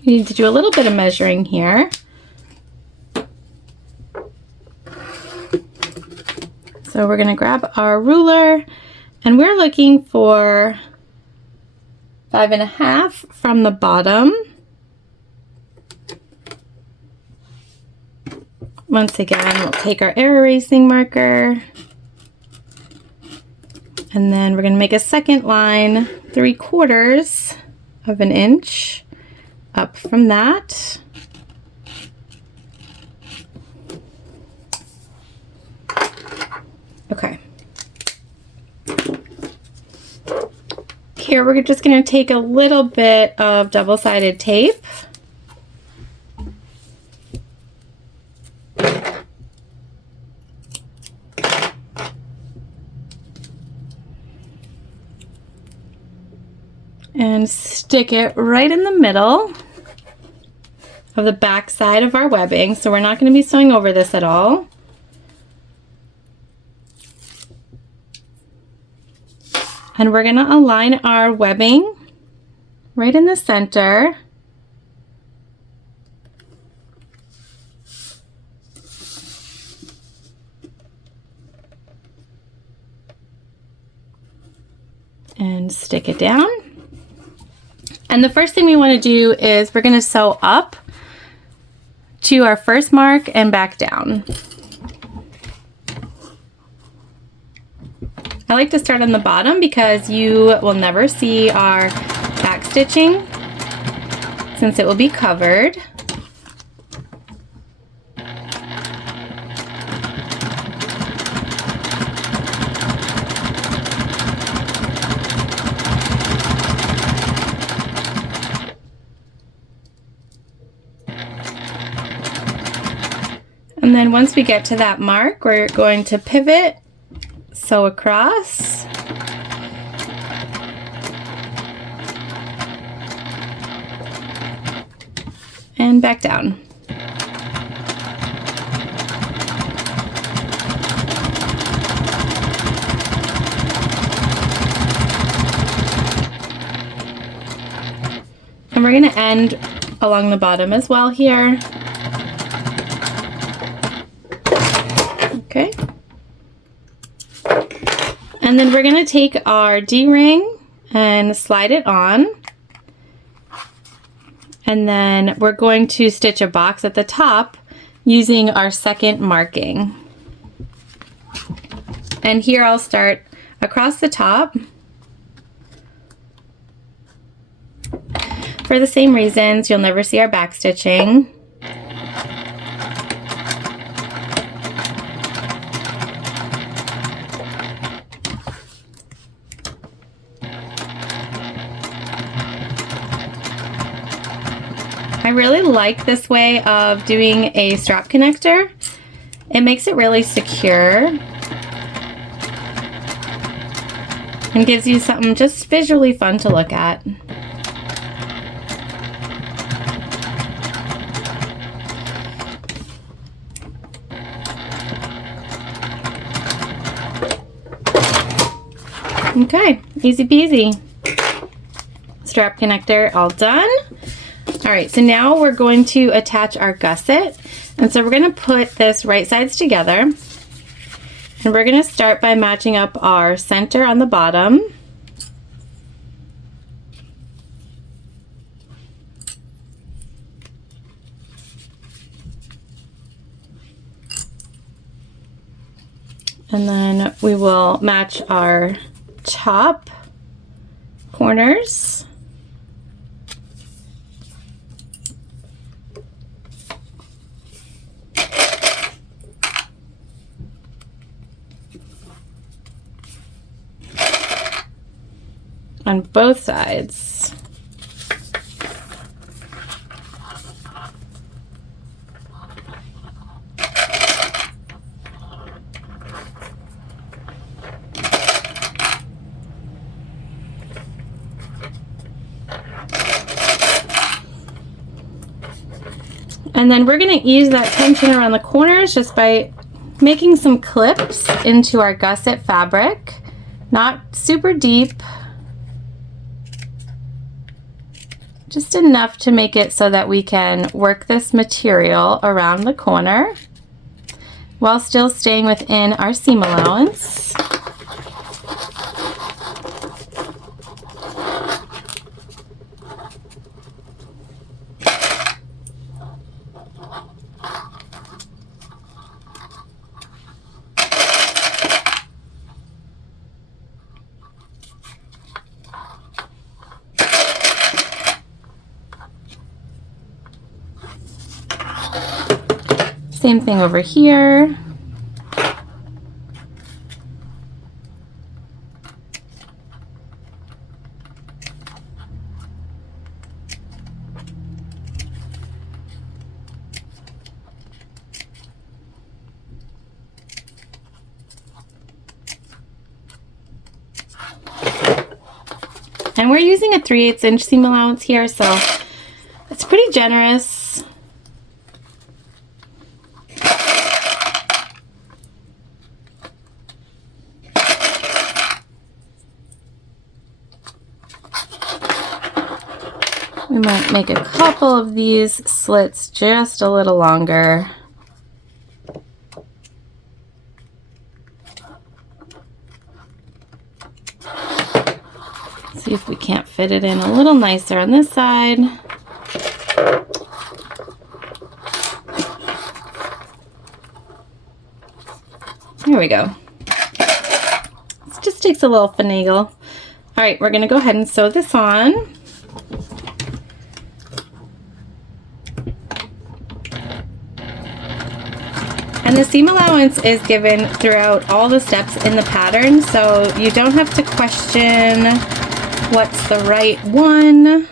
you need to do a little bit of measuring here. So we're going to grab our ruler, and we're looking for 5.5 from the bottom. Once again, we'll take our air erasing marker, and then we're going to make a second line 3/4 of an inch up from that. Okay. Here we're just going to take a little bit of double-sided tape. And stick it right in the middle of the back side of our webbing, so we're not going to be sewing over this at all. And we're going to align our webbing right in the center. And stick it down. And the first thing we want to do is we're going to sew up to our first mark and back down. I like to start on the bottom because you will never see our back stitching since it will be covered. And then once we get to that mark, we're going to pivot, sew across, and back down. And we're going to end along the bottom as well here. Okay. And then we're going to take our D-ring and slide it on. And then we're going to stitch a box at the top using our second marking. And here I'll start across the top. For the same reasons, you'll never see our back stitching. I really like this way of doing a strap connector. It makes it really secure and gives you something just visually fun to look at. Okay, easy peasy. Strap connector all done. All right, so now we're going to attach our gusset. And so we're going to put this right sides together. And we're going to start by matching up our center on the bottom. And then we will match our top corners. On both sides. And then we're going to ease that tension around the corners just by making some clips into our gusset fabric. Not super deep. Just enough to make it so that we can work this material around the corner while still staying within our seam allowance. Same thing over here. And we're using a 3/8 inch seam allowance here, so it's pretty generous. We might make a couple of these slits just a little longer. See if we can't fit it in a little nicer on this side. There we go. This just takes a little finagle. All right, we're gonna go ahead and sew this on. And the seam allowance is given throughout all the steps in the pattern, so you don't have to question what's the right one.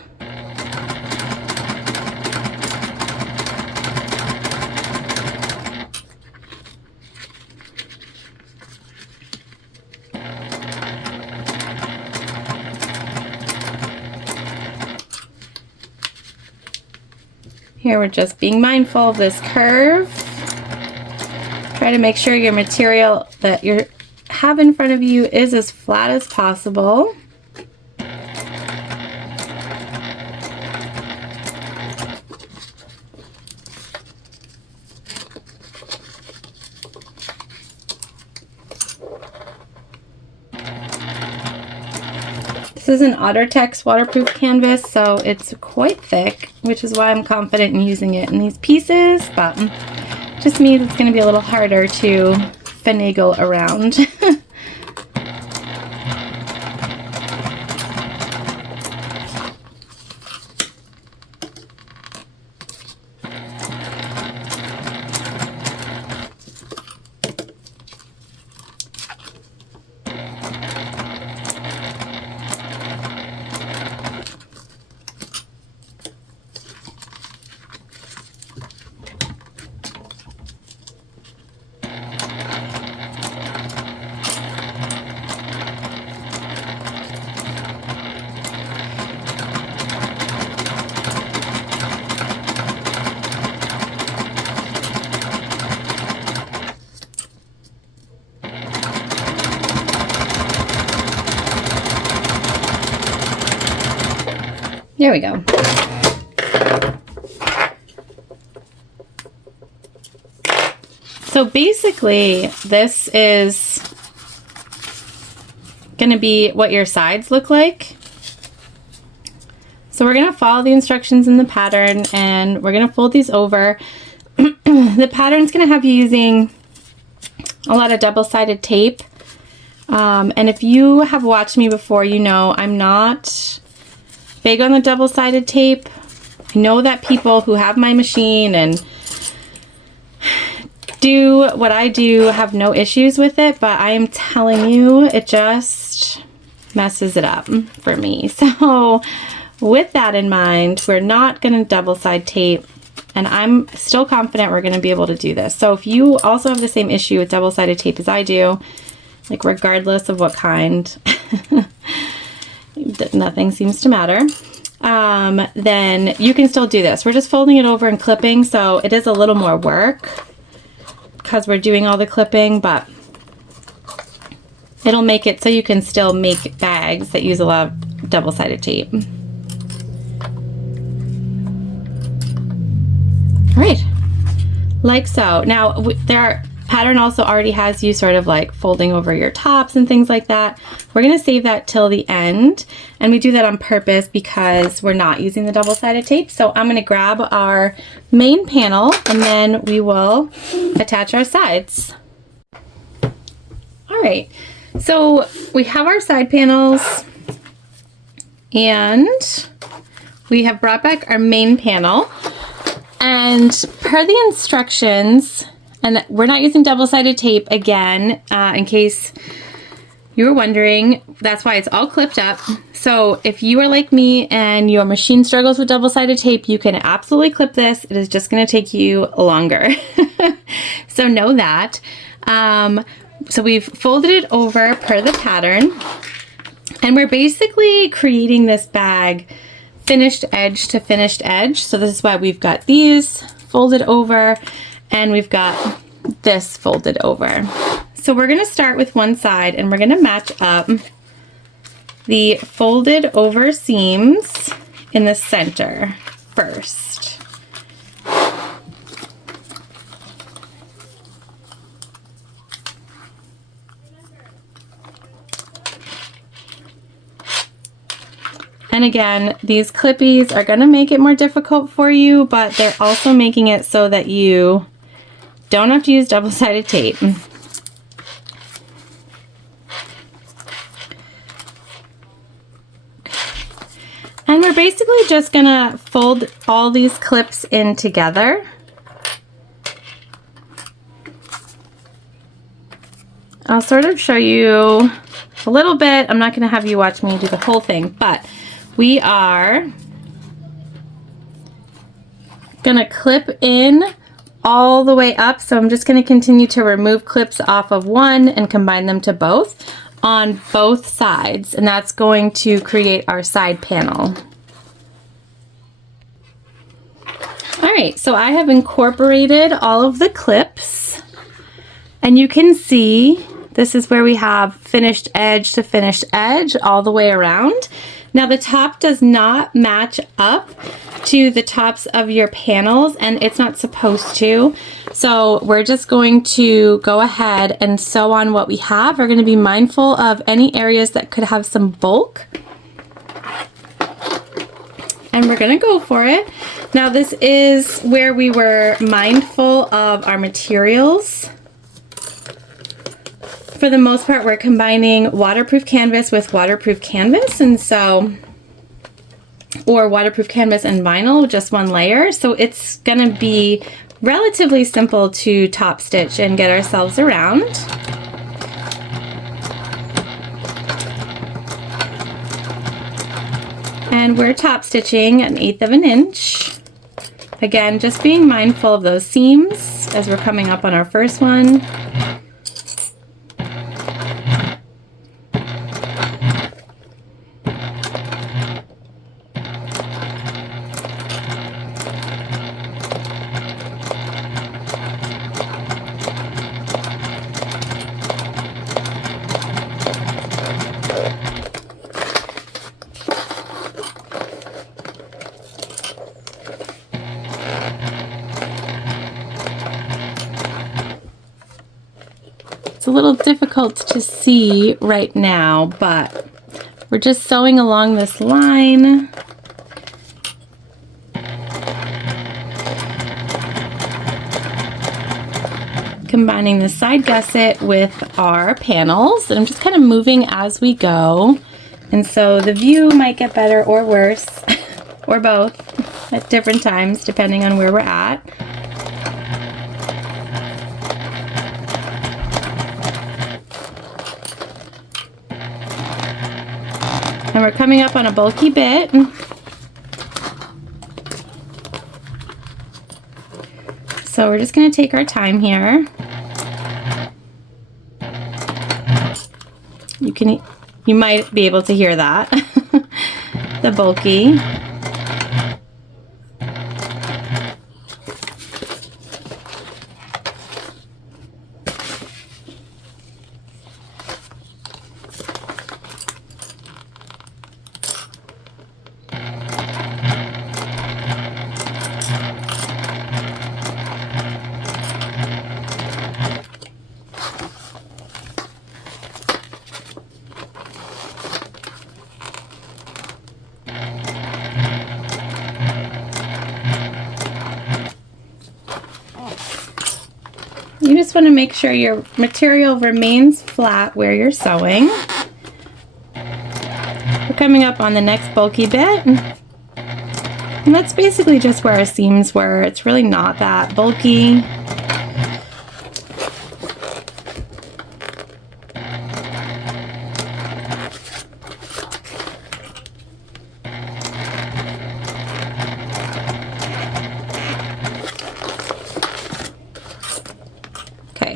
Here we're just being mindful of this curve. Try to make sure your material that you have in front of you is as flat as possible. This is an OtterTex waterproof canvas, so it's quite thick, which is why I'm confident in using it in these pieces, but just means it's going to be a little harder to finagle around. There we go. So basically, this is going to be what your sides look like. So we're going to follow the instructions in the pattern and we're going to fold these over. The pattern's going to have you using a lot of double-sided tape. And if you have watched me before, you know I'm not big on the double-sided tape. I know that people who have my machine and do what I do have no issues with it, but I am telling you, it just messes it up for me. So with that in mind, we're not going to double-side tape, and I'm still confident we're going to be able to do this. So if you also have the same issue with double-sided tape as I do, like regardless of what kind, nothing seems to matter, then you can still do this. We're just folding it over and clipping, so it is a little more work because we're doing all the clipping, but it'll make it so you can still make bags that use a lot of double-sided tape. All right, like so. Now there pattern also already has you sort of like folding over your tops and things like that. We're going to save that till the end, and we do that on purpose because we're not using the double-sided tape. So I'm going to grab our main panel and then we will attach our sides. All right, so we have our side panels and we have brought back our main panel, and per the instructions, and we're not using double-sided tape again, in case you were wondering, that's why it's all clipped up. So if you are like me and your machine struggles with double-sided tape, you can absolutely clip this. It is just going to take you longer. So know that. So we've folded it over per the pattern, and we're basically creating this bag finished edge to finished edge. So this is why we've got these folded over and we've got this folded over. So we're going to start with one side and we're going to match up the folded over seams in the center first. And again, these clippies are going to make it more difficult for you, but they're also making it so that you don't have to use double-sided tape. And we're basically just going to fold all these clips in together. I'll sort of show you a little bit. I'm not going to have you watch me do the whole thing, but we are going to clip in all the way up. So I'm just going to continue to remove clips off of one and combine them to both on both sides. And that's going to create our side panel. All right, so I have incorporated all of the clips, and you can see this is where we have finished edge to finished edge all the way around. Now the top does not match up to the tops of your panels, and it's not supposed to. So we're just going to go ahead and sew on what we have. We're going to be mindful of any areas that could have some bulk. And we're going to go for it. Now this is where we were mindful of our materials. For the most part, we're combining waterproof canvas with waterproof canvas, and so, or waterproof canvas and vinyl, just one layer. So it's gonna be relatively simple to top stitch and get ourselves around. And we're top stitching 1/8 of an inch. Again, just being mindful of those seams as we're coming up on our first one. It's a little difficult to see right now, but we're just sewing along this line. Combining the side gusset with our panels, and I'm just kind of moving as we go. And so the view might get better or worse, or both, at different times, depending on where we're at. And we're coming up on a bulky bit. So we're just going to take our time here. You might be able to hear that, the bulky. You just want to make sure your material remains flat where you're sewing. We're coming up on the next bulky bit. And that's basically just where our seams were. It's really not that bulky.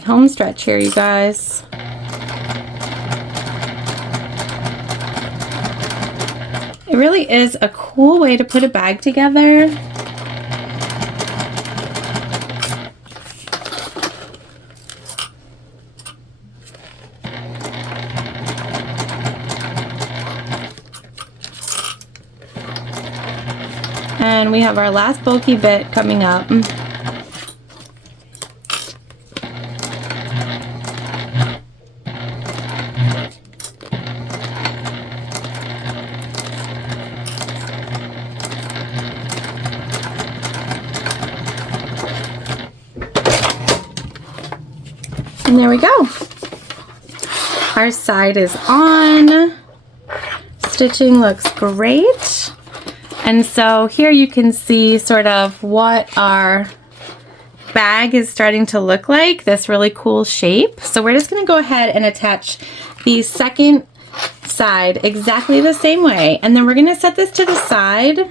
Home stretch here, you guys. It really is a cool way to put a bag together. And we have our last bulky bit coming up. And there we go. Our side is on. Stitching looks great. And so here you can see sort of what our bag is starting to look like, this really cool shape. So we're just gonna go ahead and attach the second side exactly the same way. And then we're gonna set this to the side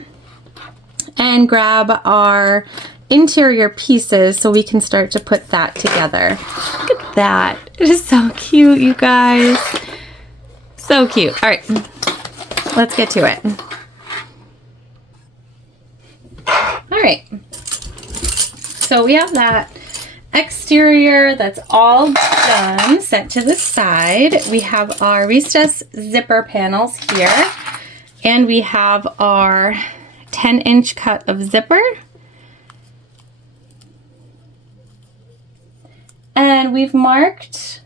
and grab our interior pieces so we can start to put that together. Look at that. It is so cute, you guys. So cute. All right, let's get to it. All right. So we have that exterior that's all done, set to the side. We have our recessed zipper panels here, and we have our 10-inch cut of zipper. And we've marked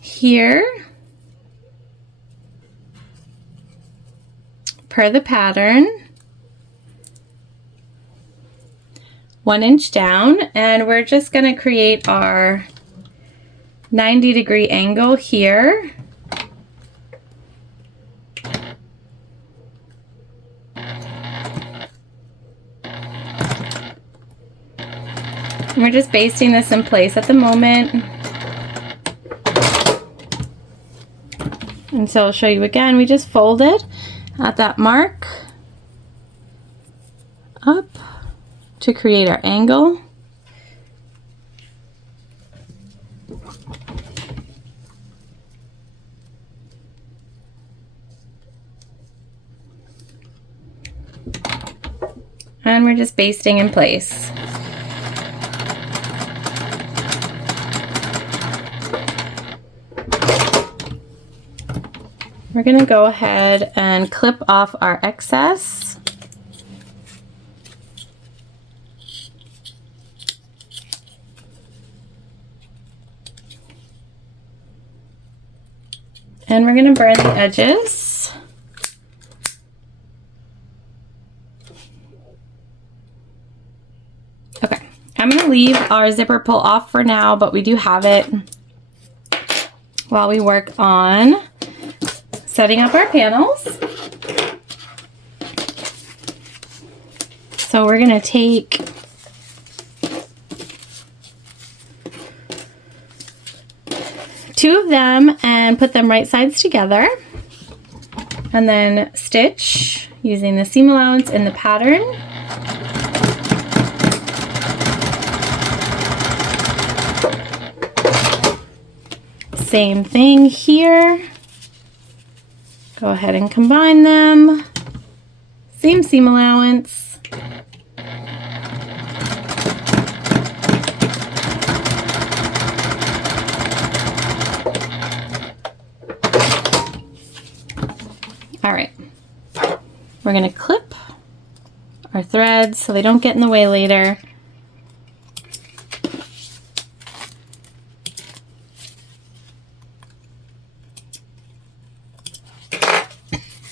here per the pattern 1 inch down, and we're just going to create our 90-degree angle here. And we're just basting this in place at the moment. And so I'll show you again, we just fold it at that mark up to create our angle. And we're just basting in place. We're going to go ahead and clip off our excess. And we're going to burn the edges. Okay, I'm going to leave our zipper pull off for now, but we do have it while we work on setting up our panels. So we're going to take two of them and put them right sides together, and then stitch using the seam allowance in the pattern. Same thing here. Go ahead and combine them. Same seam allowance. All right. We're going to clip our threads so they don't get in the way later.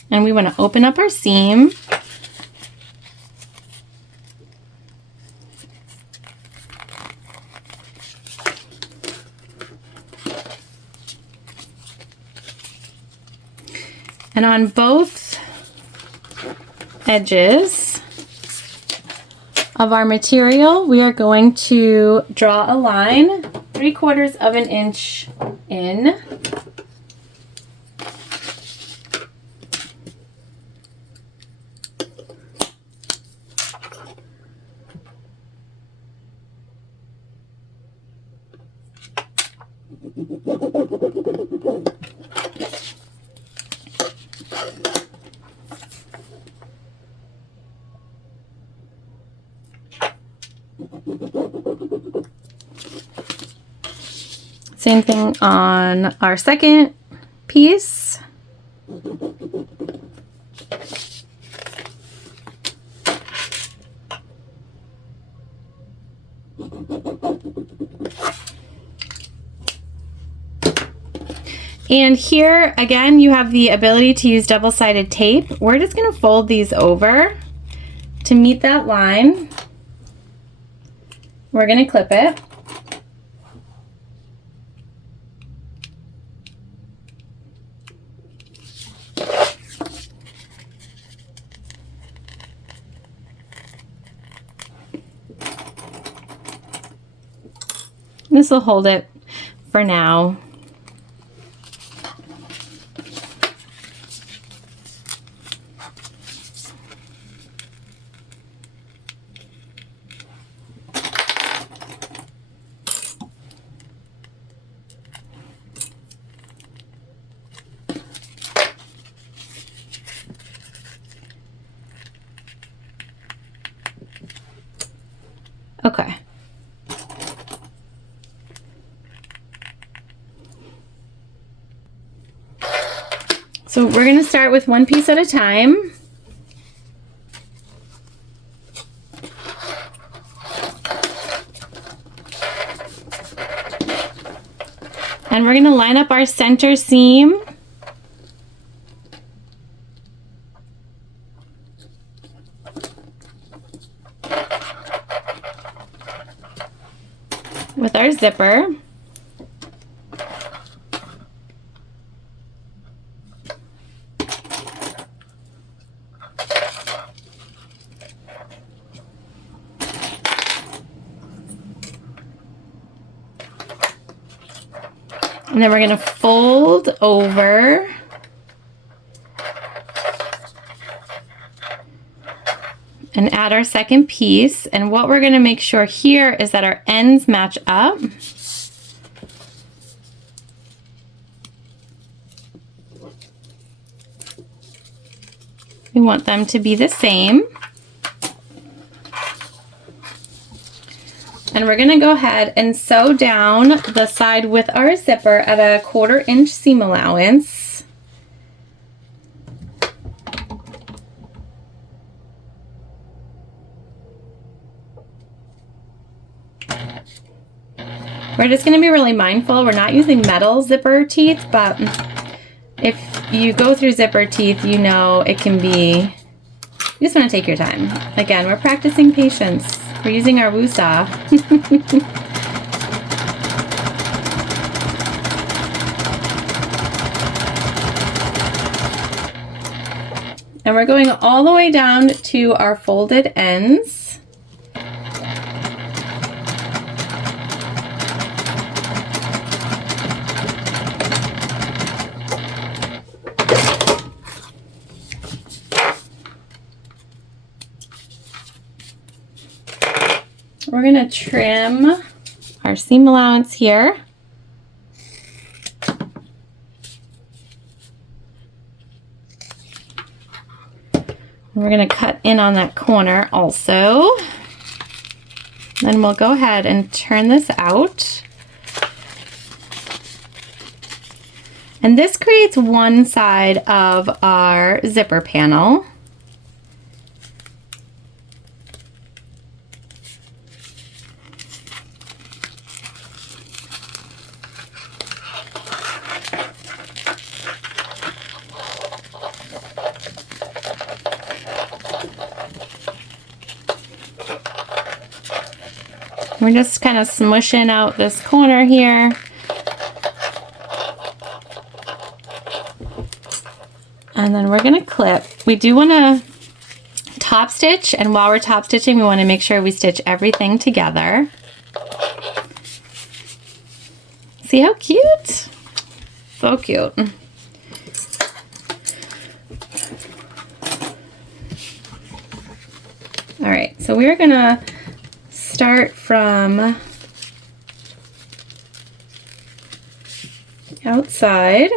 And we want to open up our seam. And on both edges of our material, we are going to draw a line 3/4 of an inch in. Same thing on our second piece. And here, again, you have the ability to use double-sided tape. We're just gonna fold these over to meet that line. We're gonna clip it. This will hold it for now. Okay. So we're going to start with one piece at a time. And we're going to line up our center seam. With our zipper. And then we're going to fold over and add our second piece. And what we're going to make sure here is that our ends match up. We want them to be the same. And we're going to go ahead and sew down the side with our zipper at a 1/4 inch seam allowance. We're just going to be really mindful. We're not using metal zipper teeth, but if you go through zipper teeth, you know it can be, you just want to take your time. Again, we're practicing patience. We're using our woo-saw. And we're going all the way down to our folded ends. We're going to trim our seam allowance here. We're going to cut in on that corner also. Then we'll go ahead and turn this out. And this creates one side of our zipper panel. We're just kind of smushing out this corner here. And then we're going to clip. We do want to top stitch, and while we're top stitching, we want to make sure we stitch everything together. See how cute? So cute. All right, so we're going to start from outside.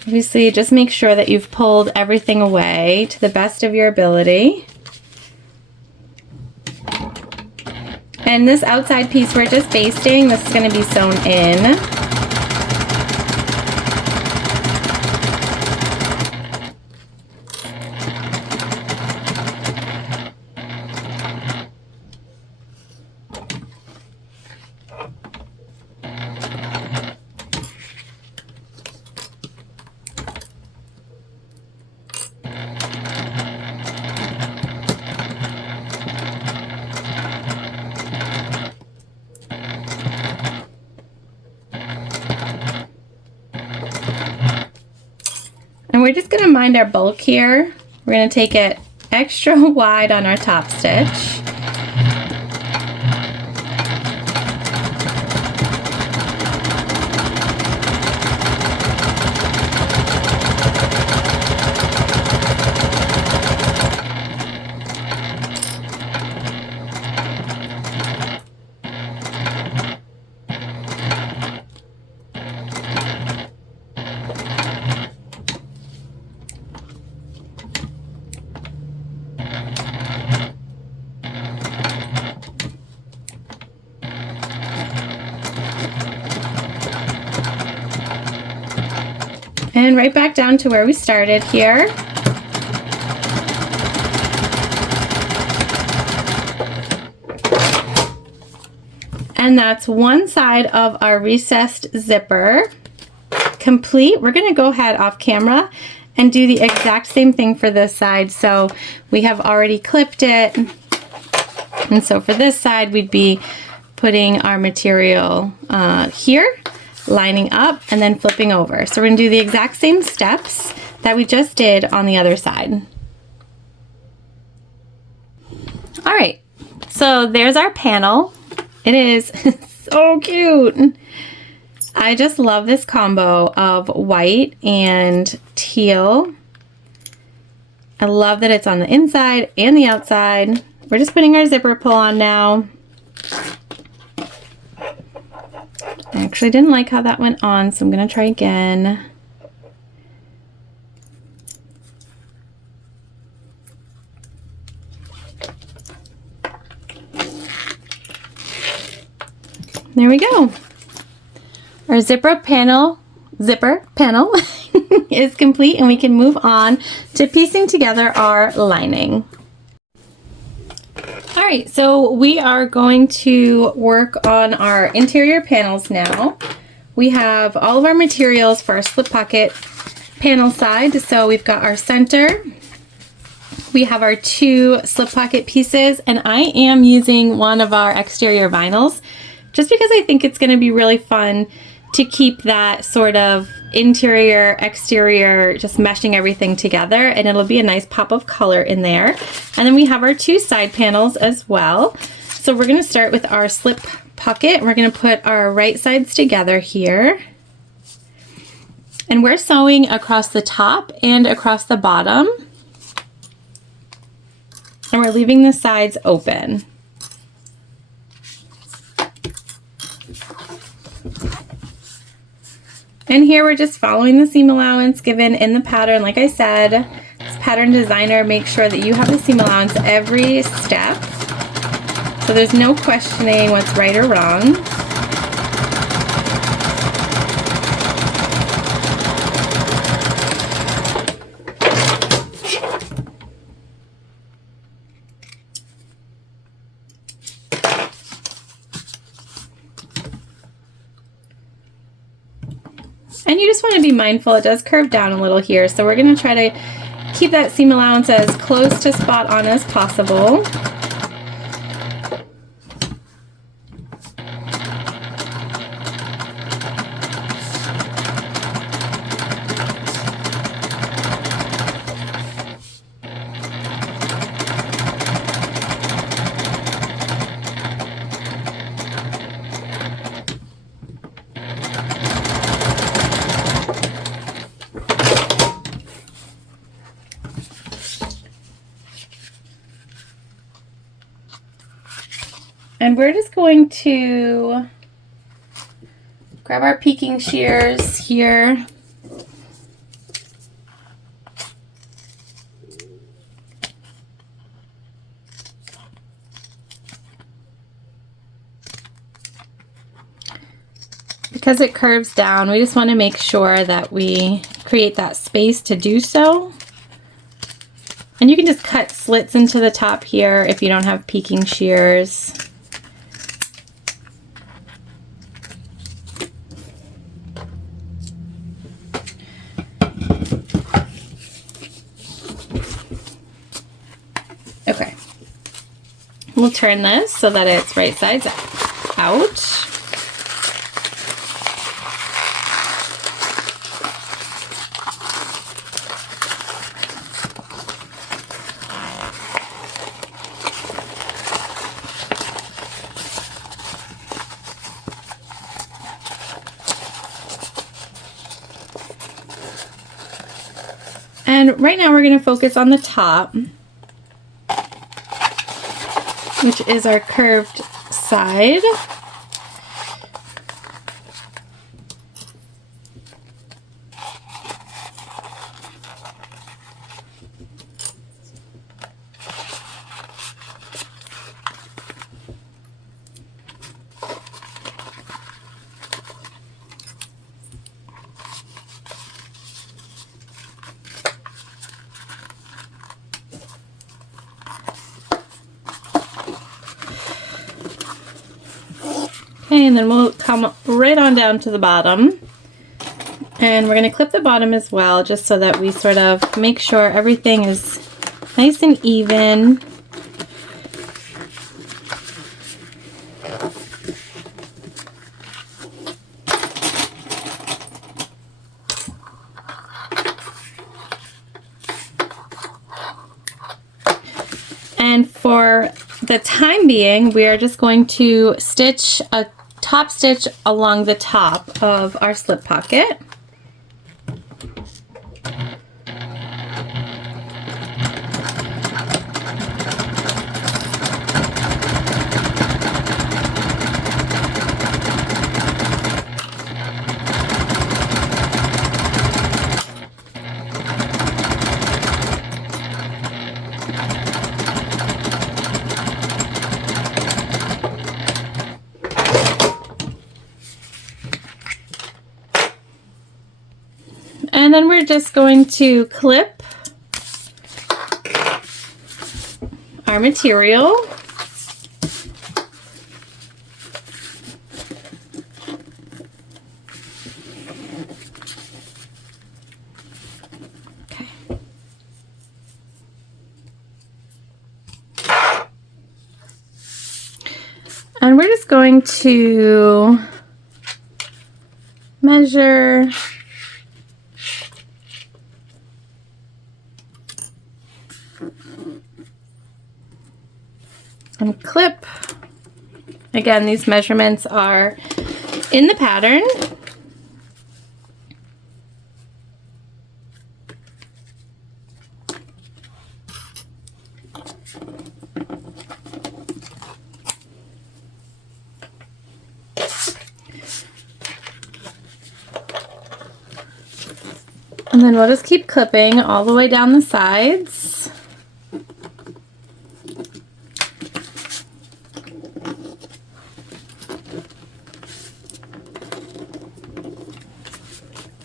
Obviously, just make sure that you've pulled everything away to the best of your ability. And this outside piece we're just basting. This is going to be sewn in. we're just gonna mind our bulk here. We're gonna take it extra wide on our top stitch. And right back down to where we started here. And that's one side of our recessed zipper complete. We're gonna go ahead off camera and do the exact same thing for this side. So we have already clipped it. And so for this side, we'd be putting our material here, lining up, and then flipping over. So we're gonna do the exact same steps that we just did on the other side. All right, so there's our panel. It is so cute. I just love this combo of white and teal. I love that it's on the inside and the outside. We're just putting our zipper pull on now. I actually didn't like how that went on, so I'm gonna try again. There we go. Our zipper panel is complete, and we can move on to piecing together our lining. All right, so we are going to work on our interior panels now. We have all of our materials for our slip pocket panel side. So we've got our center. We have our 2 slip pocket pieces, and I am using one of our exterior vinyls just because I think it's going to be really fun to keep that sort of interior, exterior, just meshing everything together, and it'll be a nice pop of color in there. And then we have our 2 side panels as well. So we're gonna start with our slip pocket. We're gonna put our right sides together here. And we're sewing across the top and across the bottom. And we're leaving the sides open. And here we're just following the seam allowance given in the pattern. Like I said, as pattern designer, make sure that you have the seam allowance every step, so there's no questioning what's right or wrong. And you just want to be mindful, it does curve down a little here, so we're going to try to keep that seam allowance as close to spot on as possible. And we're just going to grab our peaking shears here. Because it curves down, we just want to make sure that we create that space to do so. And you can just cut slits into the top here if you don't have peaking shears. Okay, we'll turn this so that it's right sides out. And right now we're going to focus on the top, which is our curved side. Okay, and then we'll come right on down to the bottom. And we're going to clip the bottom as well, just so that we sort of make sure everything is nice and even. And for the time being, we are just going to stitch a top stitch along the top of our slip pocket. And then we're just going to clip our material. Okay. And we're just going to measure and clip. Again, these measurements are in the pattern. And then we'll just keep clipping all the way down the sides.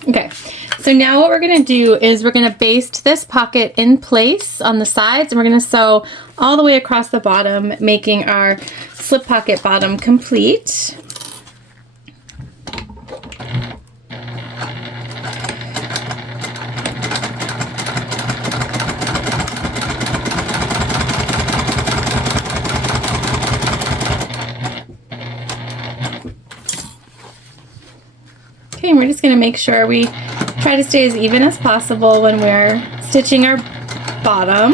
Okay, so now what we're going to do is we're going to baste this pocket in place on the sides, and we're going to sew all the way across the bottom, making our slip pocket bottom complete. Okay, and we're just going to make sure we try to stay as even as possible when we're stitching our bottom.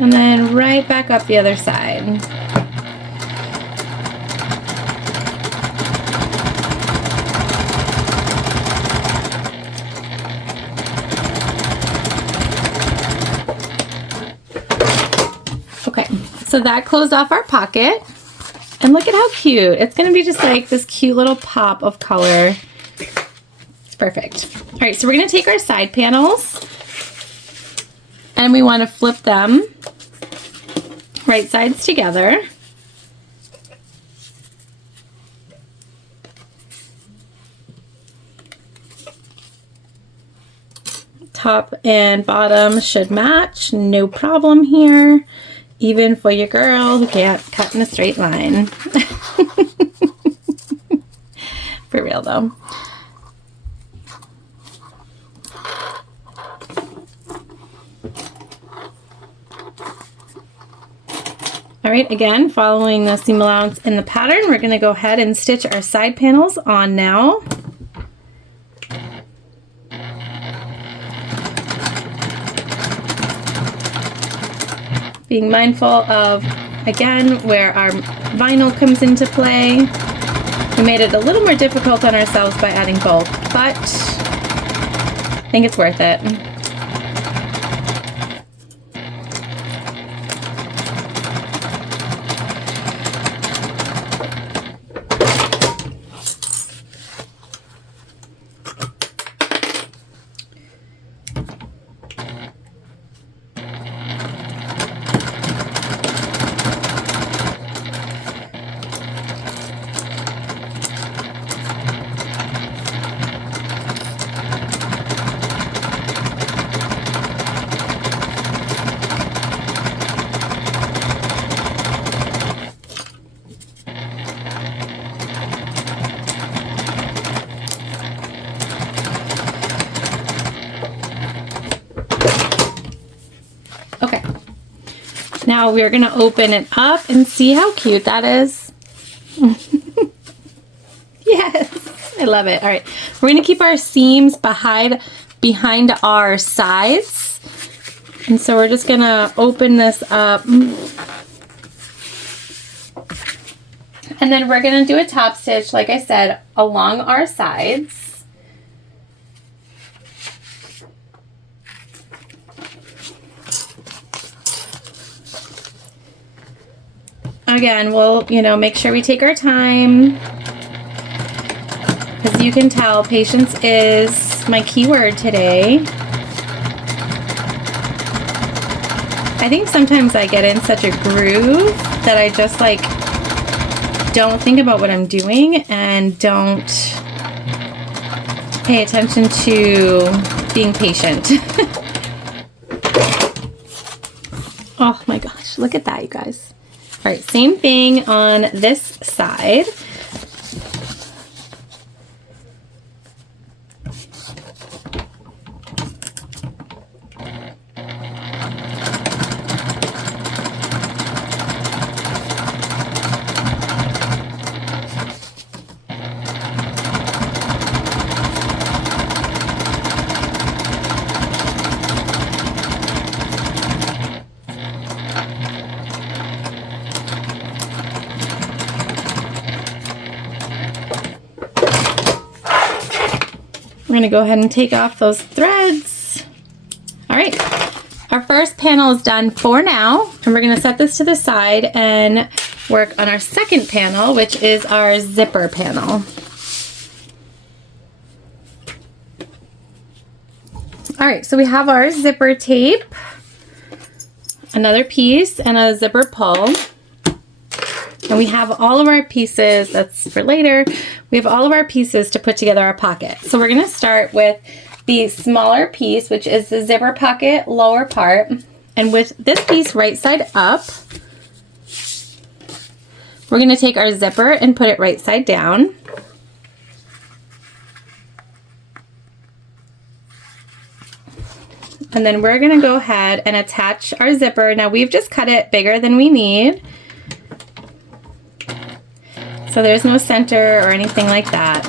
And then right back up the other side. Okay, so that closed off our pocket. And look at how cute. It's gonna be just like this cute little pop of color. It's perfect. All right, so we're gonna take our side panels and we wanna flip them right sides together. Top and bottom should match, no problem here, even for your girl who can't cut in a straight line. For real though. All right, again, following the seam allowance in the pattern, we're going to go ahead and stitch our side panels on now. Being mindful of, again, where our vinyl comes into play. We made it a little more difficult on ourselves by adding bulk, but I think it's worth it. Now we're going to open it up and see how cute that is. Yes, I love it. All right, we're going to keep our seams behind our sides. And so we're just going to open this up. And then we're going to do a top stitch, like I said, along our sides. Again, we'll, make sure we take our time. As you can tell, patience is my key word today. I think sometimes I get in such a groove that I just don't think about what I'm doing and don't pay attention to being patient. Oh my gosh, look at that, you guys. All right, same thing on this side. We're going to go ahead and take off those threads. All right, our first panel is done for now, and we're going to set this to the side and work on our second panel, which is our zipper panel. All right, so we have our zipper tape, another piece, and a zipper pull. And we have all of our pieces, that's for later, we have all of our pieces to put together our pocket. So we're going to start with the smaller piece, which is the zipper pocket lower part. And with this piece right side up, we're going to take our zipper and put it right side down. And then we're going to go ahead and attach our zipper. Now we've just cut it bigger than we need. So there's no center or anything like that.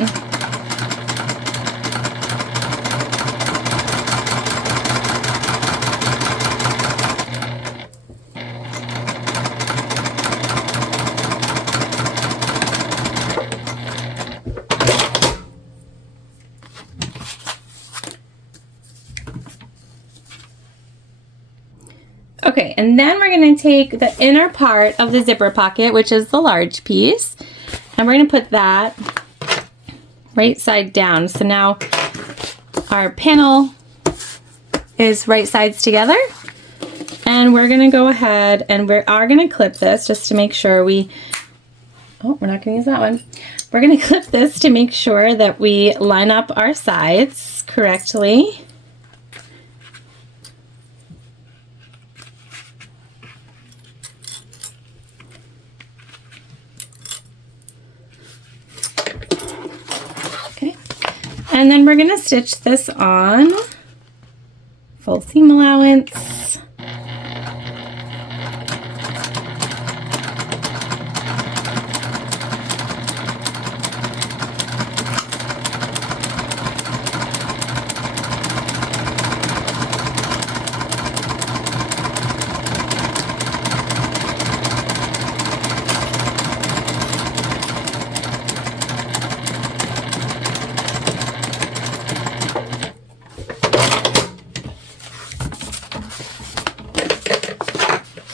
Okay, and then we're going to take the inner part of the zipper pocket, which is the large piece, and we're going to put that right side down. So now our panel is right sides together, and we're going to go ahead and we are going to clip this just to make sure we're not going to use that one. We're going to clip this to make sure that we line up our sides correctly. And then we're going to stitch this on, full seam allowance.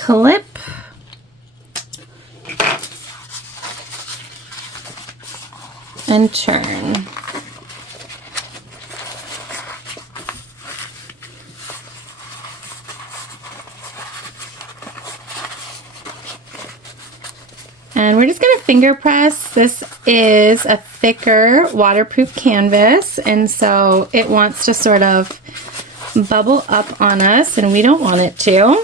clip. And turn. And we're just going to finger press. This is a thicker waterproof canvas, and so it wants to sort of bubble up on us, and we don't want it to.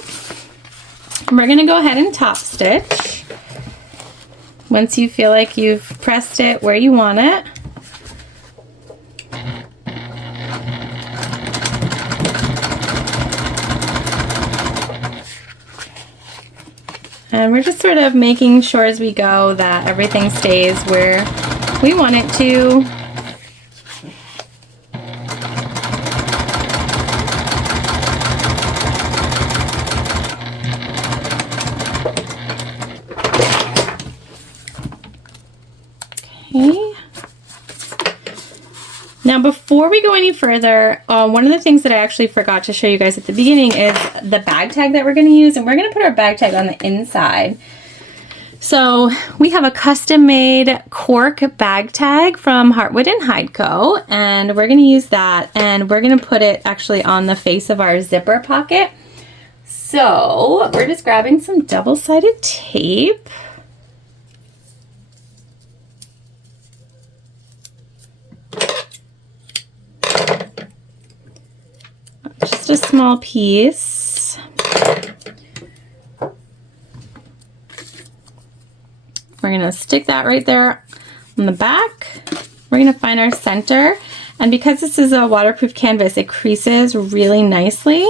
We're going to go ahead and top stitch. Once you feel like you've pressed it where you want it. And we're just sort of making sure as we go that everything stays where we want it to. Okay. Now before we go any further, one of the things that I actually forgot to show you guys at the beginning is the bag tag that we're going to use, and we're going to put our bag tag on the inside. So we have a custom made cork bag tag from Heartwood and Hide Co, and we're going to use that, and we're going to put it actually on the face of our zipper pocket. So we're just grabbing some double-sided tape. Just a small piece. We're going to stick that right there on the back. We're going to find our center, and because this is a waterproof canvas, it creases really nicely.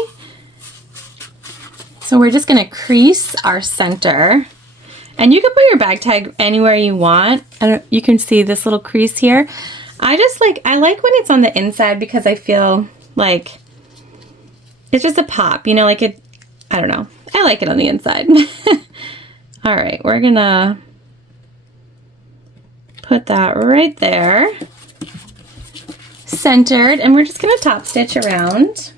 So we're just going to crease our center, and you can put your bag tag anywhere you want. You can see this little crease here. I like when it's on the inside because I feel like it's just a pop, you know, like it, I don't know. I like it on the inside. All right, we're gonna put that right there, centered, and we're just gonna top stitch around,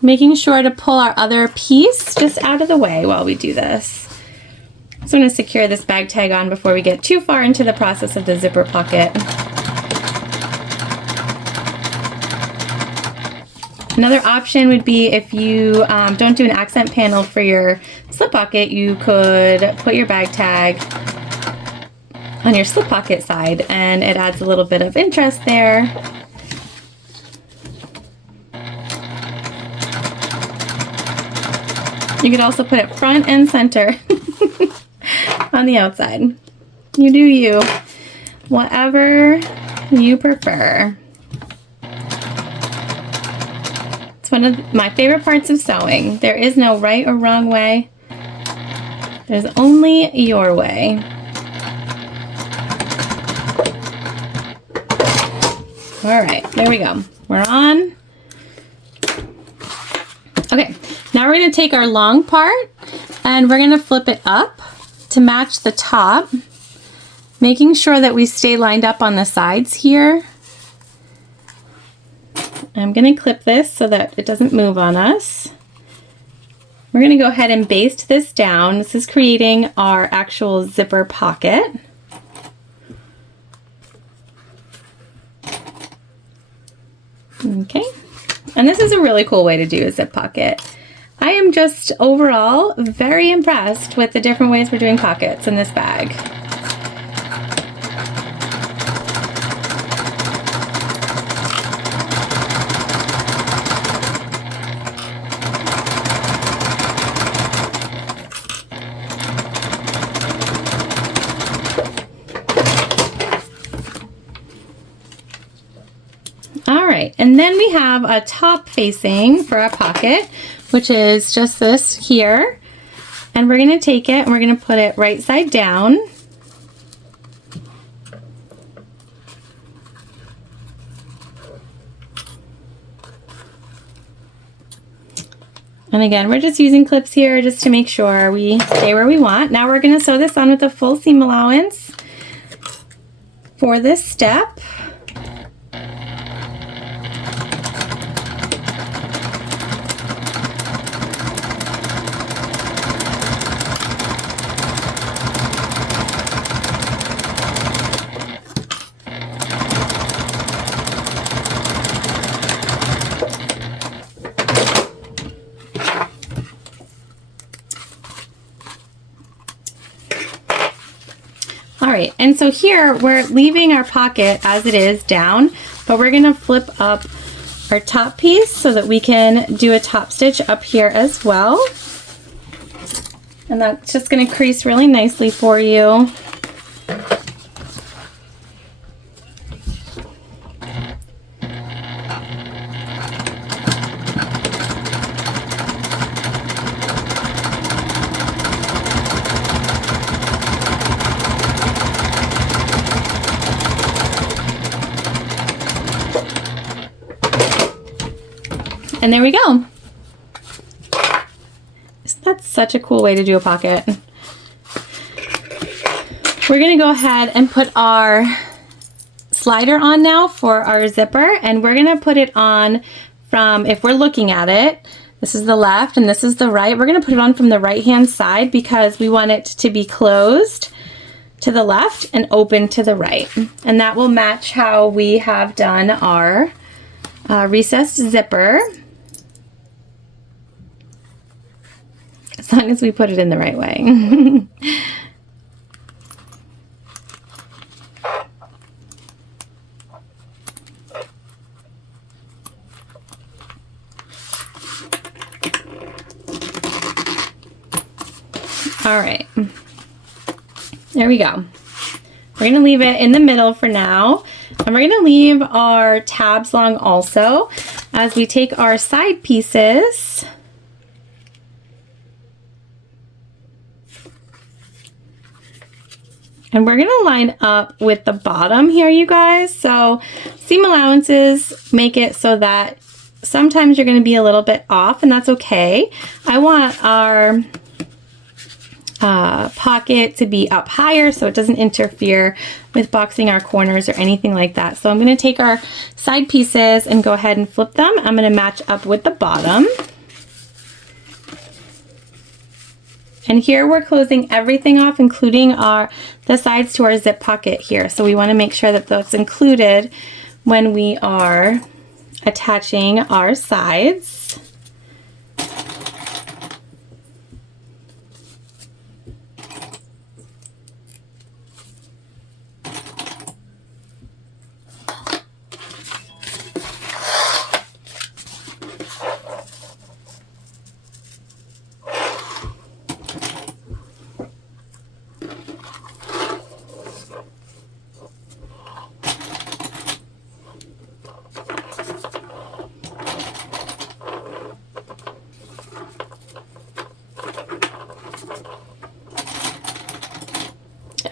making sure to pull our other piece just out of the way while we do this. So I'm gonna secure this bag tag on before we get too far into the process of the zipper pocket. Another option would be if you don't do an accent panel for your slip pocket, you could put your bag tag on your slip pocket side, and it adds a little bit of interest there. You could also put it front and center on the outside. You do you, whatever you prefer. It's one of my favorite parts of sewing. There is no right or wrong way. There's only your way. All right, there we go. We're on. Okay, now we're going to take our long part and we're going to flip it up to match the top, making sure that we stay lined up on the sides here. I'm going to clip this so that it doesn't move on us. We're going to go ahead and baste this down. This is creating our actual zipper pocket. Okay, and this is a really cool way to do a zip pocket. I am just overall very impressed with the different ways we're doing pockets in this bag. All right, and then we have a top facing for our pocket, which is just this here. And we're gonna take it and we're gonna put it right side down. And again, we're just using clips here just to make sure we stay where we want. Now we're gonna sew this on with a full seam allowance for this step. right, and so here we're leaving our pocket as it is down, but we're gonna flip up our top piece so that we can do a top stitch up here as well. And that's just gonna crease really nicely for you. And there we go. That's such a cool way to do a pocket. We're gonna go ahead and put our slider on now for our zipper, and we're gonna put it on from, if we're looking at it, this is the left and this is the right, we're gonna put it on from the right hand side because we want it to be closed to the left and open to the right. And that will match how we have done our recessed zipper. As long as we put it in the right way. All right, there we go. We're gonna leave it in the middle for now, and we're gonna leave our tabs long also as we take our side pieces and we're gonna line up with the bottom here, you guys. So seam allowances make it so that sometimes you're gonna be a little bit off, and that's okay. I want our pocket to be up higher so it doesn't interfere with boxing our corners or anything like that. So I'm gonna take our side pieces and go ahead and flip them. I'm gonna match up with the bottom. And here we're closing everything off, including the sides to our zip pocket here. So we want to make sure that that's included when we are attaching our sides.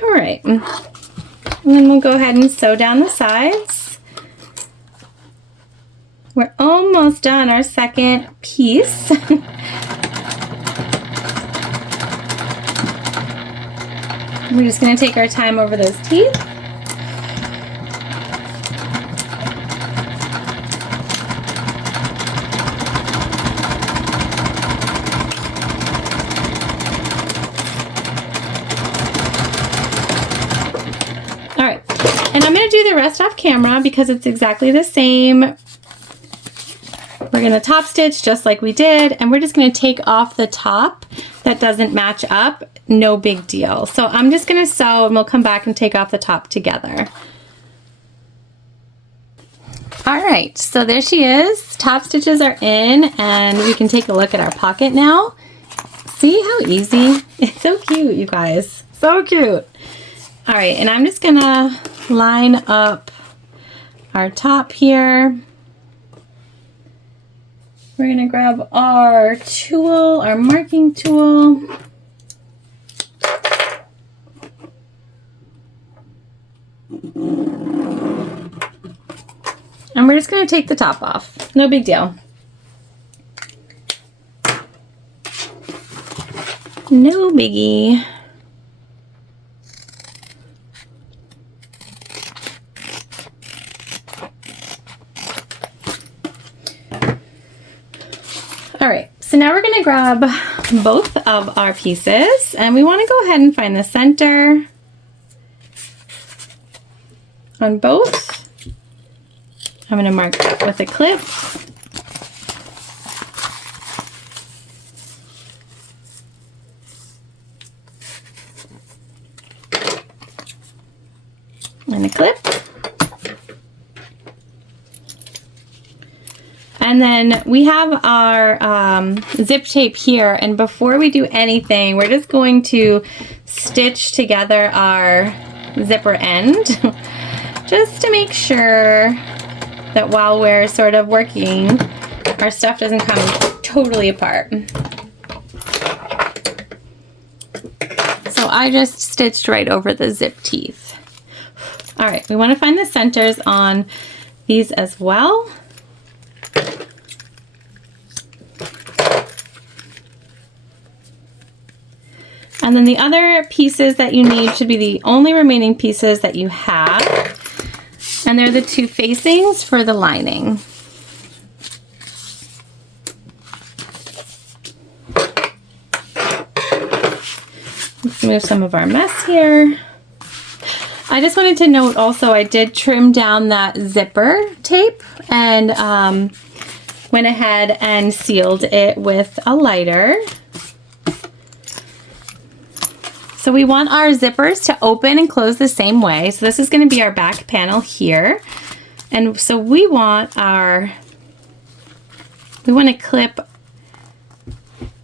All right, and then we'll go ahead and sew down the sides. We're almost done our second piece. We're just going to take our time over those teeth. And I'm going to do the rest off camera because it's exactly the same. We're going to top stitch just like we did, and we're just going to take off the top that doesn't match up. No big deal. So I'm just going to sew and we'll come back and take off the top together. All right, so there she is. Top stitches are in, and we can take a look at our pocket now. See how easy? It's so cute, you guys. So cute. All right, and I'm just gonna line up our top here. We're gonna grab our tool, our marking tool. And we're just gonna take the top off. No big deal. No biggie. All right, so now we're gonna grab both of our pieces, and we wanna go ahead and find the center on both. I'm gonna mark that with a clip. and a clip. And then we have our zip tape here, and before we do anything, we're just going to stitch together our zipper end just to make sure that while we're sort of working, our stuff doesn't come totally apart. So I just stitched right over the zip teeth. All right, we want to find the centers on these as well. And then the other pieces that you need should be the only remaining pieces that you have. And they're the two facings for the lining. Let's move some of our mess here. I just wanted to note also, I did trim down that zipper tape and went ahead and sealed it with a lighter. So we want our zippers to open and close the same way. So this is going to be our back panel here. And so we want to clip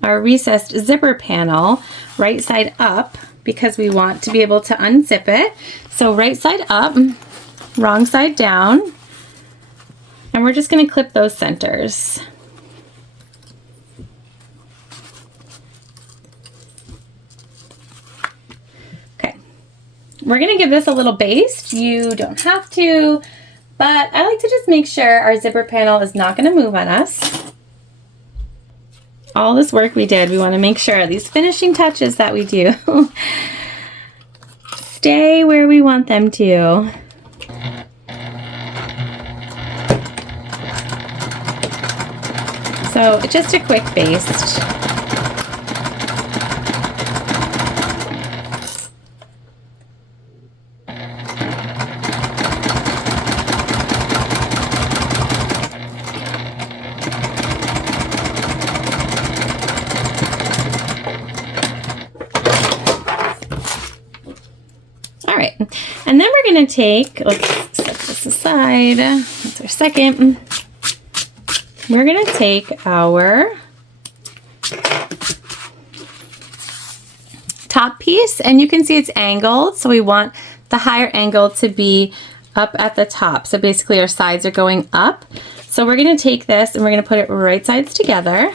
our recessed zipper panel right side up because we want to be able to unzip it. So right side up, wrong side down. And we're just going to clip those centers. We're going to give this a little baste. You don't have to, but I like to just make sure our zipper panel is not going to move on us. All this work we did, we want to make sure these finishing touches that we do stay where we want them to. So just a quick baste. And then we're going to take, let's set this aside, that's our second. We're going to take our top piece, and you can see it's angled, so we want the higher angle to be up at the top. So basically our sides are going up. So we're going to take this and we're going to put it right sides together.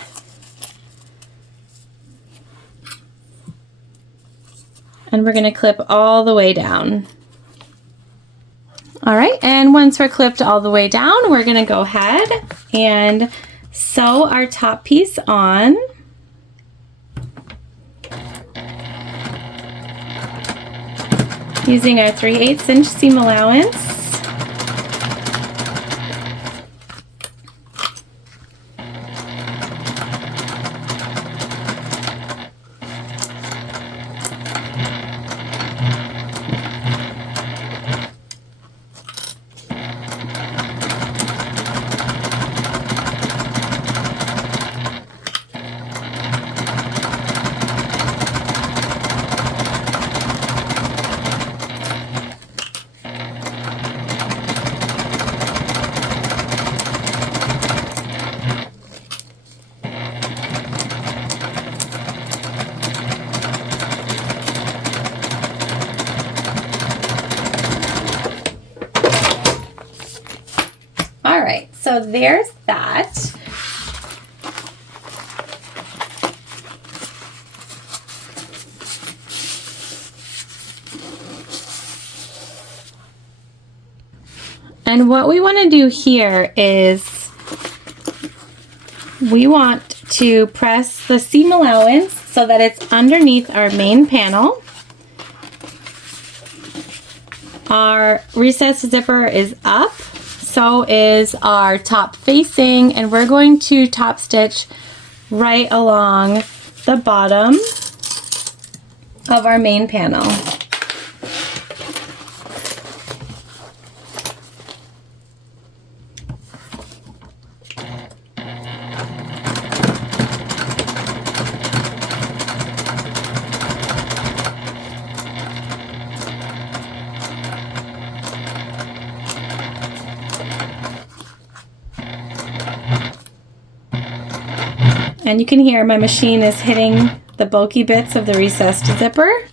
And we're going to clip all the way down. All right, and once we're clipped all the way down, we're going to go ahead and sew our top piece on. Using our 3/8 inch seam allowance. So there's that. And what we want to do here is we want to press the seam allowance so that it's underneath our main panel. Our recessed zipper is up. So is our top facing, and we're going to top stitch right along the bottom of our main panel. And you can hear my machine is hitting the bulky bits of the recessed zipper.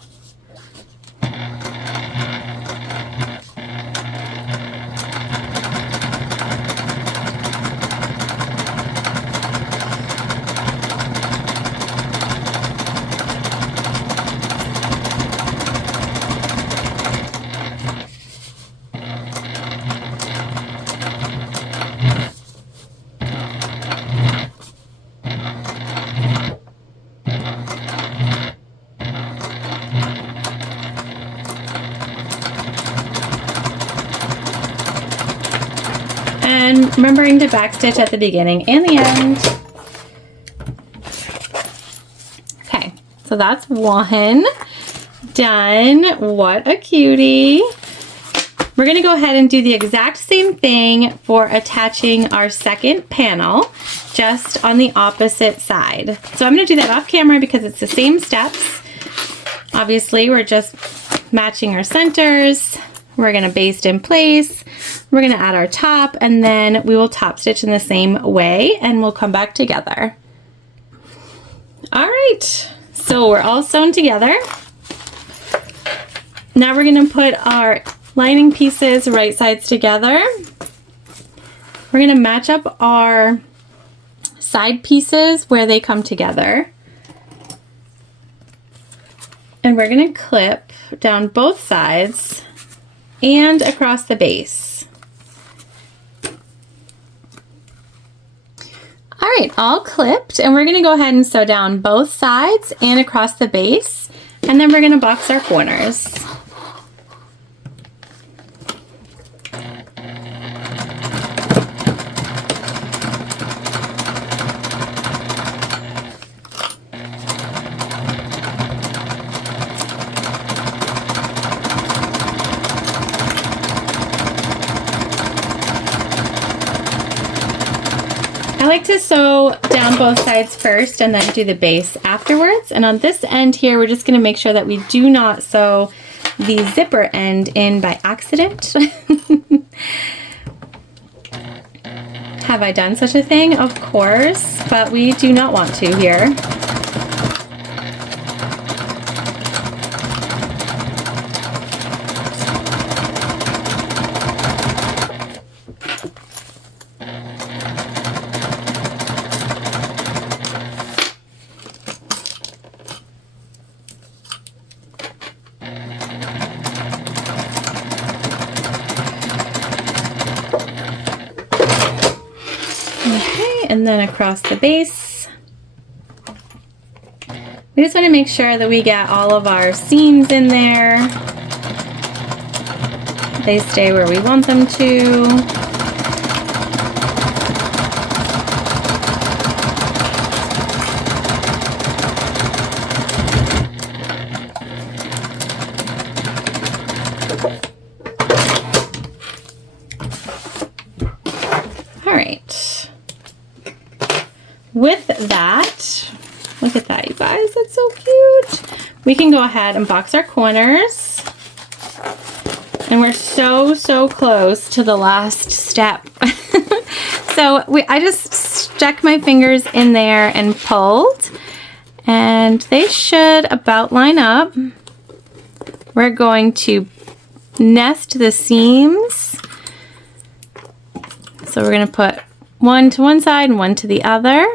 And remembering to backstitch at the beginning and the end. Okay, so that's one done. What a cutie. We're gonna go ahead and do the exact same thing for attaching our second panel, just on the opposite side. So I'm gonna do that off camera because it's the same steps. Obviously, we're just matching our centers. We're gonna baste in place. We're gonna add our top, and then we will top stitch in the same way, and we'll come back together. All right, so we're all sewn together. Now we're gonna put our lining pieces right sides together. We're gonna match up our side pieces where they come together. And we're gonna clip down both sides and across the base. All right, all clipped, and we're gonna go ahead and sew down both sides and across the base, and then we're gonna box our corners. I like to sew down both sides first and then do the base afterwards. And on this end here, we're just going to make sure that we do not sew the zipper end in by accident. Have I done such a thing? Of course, but we do not want to here. And then across the base. We just want to make sure that we get all of our seams in there. They stay where we want them to. All right. With that, look at that, you guys, that's so cute. We can go ahead and box our corners. And we're so close to the last step. So I just stuck my fingers in there and pulled, and they should about line up. We're going to nest the seams. So we're going to put one to one side and one to the other.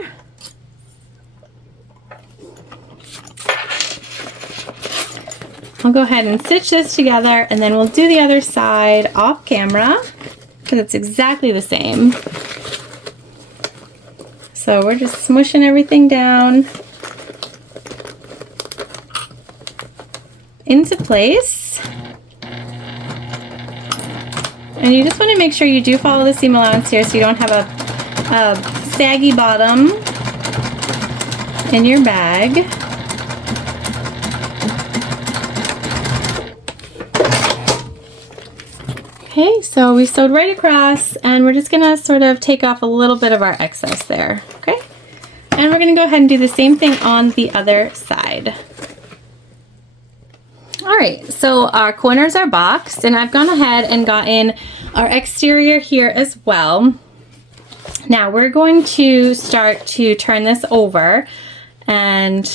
I'll go ahead and stitch this together, and then we'll do the other side off camera because it's exactly the same. So we're just smushing everything down into place. And you just want to make sure you do follow the seam allowance here so you don't have a saggy bottom in your bag. Okay, so we sewed right across, and we're just gonna sort of take off a little bit of our excess there, okay? And we're gonna go ahead and do the same thing on the other side. All right, so our corners are boxed, and I've gone ahead and gotten our exterior here as well. Now we're going to start to turn this over, and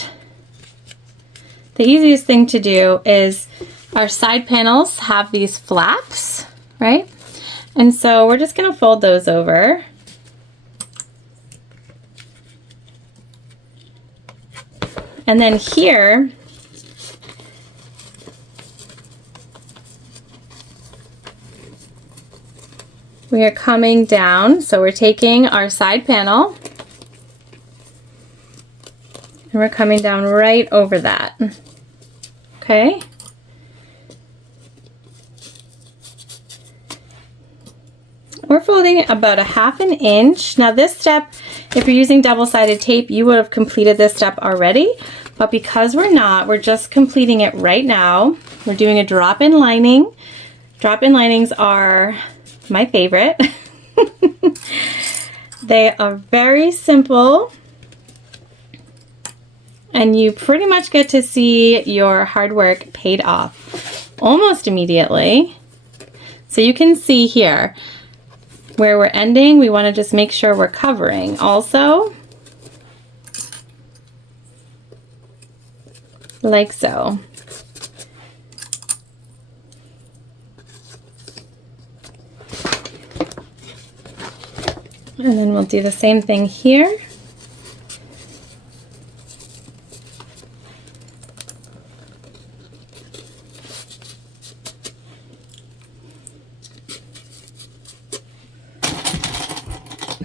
the easiest thing to do is our side panels have these flaps, right? And so we're just going to fold those over. And then here, we are coming down, so we're taking our side panel and we're coming down right over that, okay? We're folding about a 1/2 inch. Now this step, if you're using double-sided tape, you would have completed this step already, but because we're not, we're just completing it right now. We're doing a drop-in lining. Drop-in linings are my favorite. They are very simple, and you pretty much get to see your hard work paid off almost immediately. So you can see here where we're ending, we want to just make sure we're covering also, like so. And then we'll do the same thing here.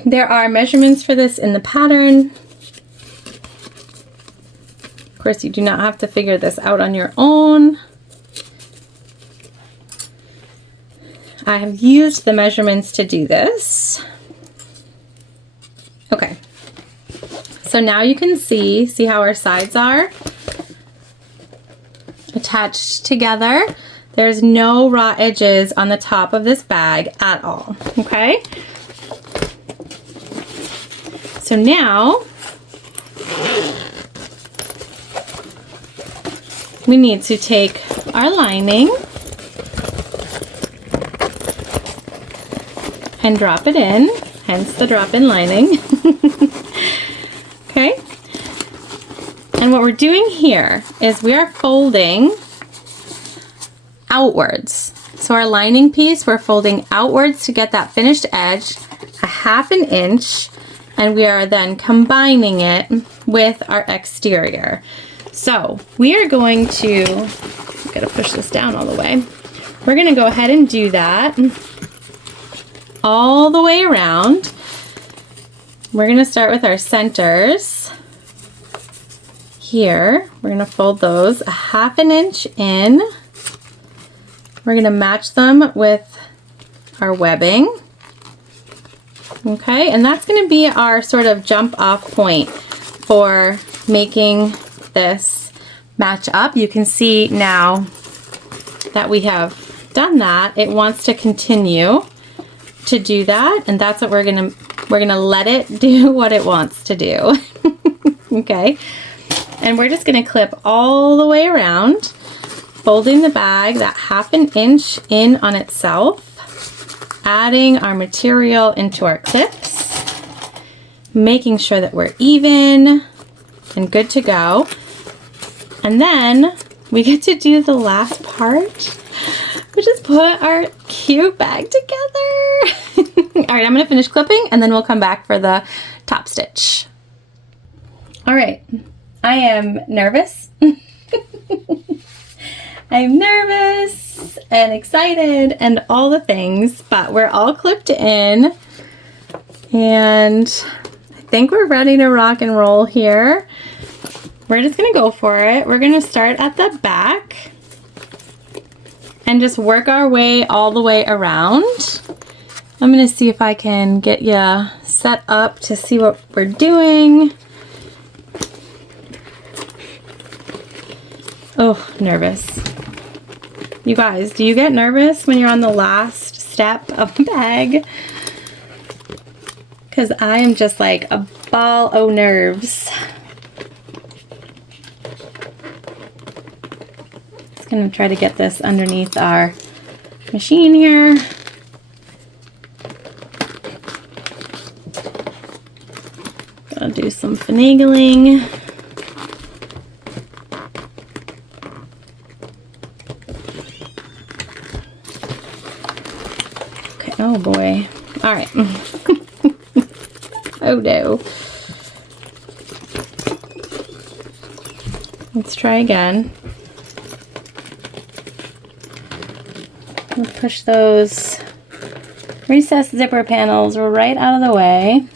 There are measurements for this in the pattern. Of course, you do not have to figure this out on your own. I have used the measurements to do this. Okay, so now you can see how our sides are attached together. There's no raw edges on the top of this bag at all, okay? So now we need to take our lining and drop it in, hence the drop-in lining. Okay, and what we're doing here is we are folding outwards. So our lining piece, we're folding outwards to get that finished edge, a 1/2 inch, and we are then combining it with our exterior. So we are going to, I've got to push this down all the way. We're going to go ahead and do that all the way around. We're going to start with our centers. Here, we're going to fold those a 1/2 inch in. We're going to match them with our webbing. Okay, and that's going to be our sort of jump off point for making this match up. You can see now that we have done that, it wants to continue to do that, and that's what we're gonna let it do what it wants to do. Okay, and we're just gonna clip all the way around, folding the bag that 1/2 inch in on itself, adding our material into our clips, making sure that we're even and good to go. And then we get to do the last part, which is put our cute bag together. All right, I'm gonna finish clipping and then we'll come back for the top stitch. All right, I am nervous. I'm nervous and excited and all the things, but we're all clipped in and I think we're ready to rock and roll here. We're just gonna go for it. We're gonna start at the back and just work our way all the way around. I'm gonna see if I can get you set up to see what we're doing. Oh, nervous. You guys, do you get nervous when you're on the last step of a bag? Because I am just like a ball o' nerves. Just gonna try to get this underneath our machine here. Gonna do some finagling. Okay, oh boy. All right. Oh no. Let's try again. We'll push those recessed zipper panels right out of the way.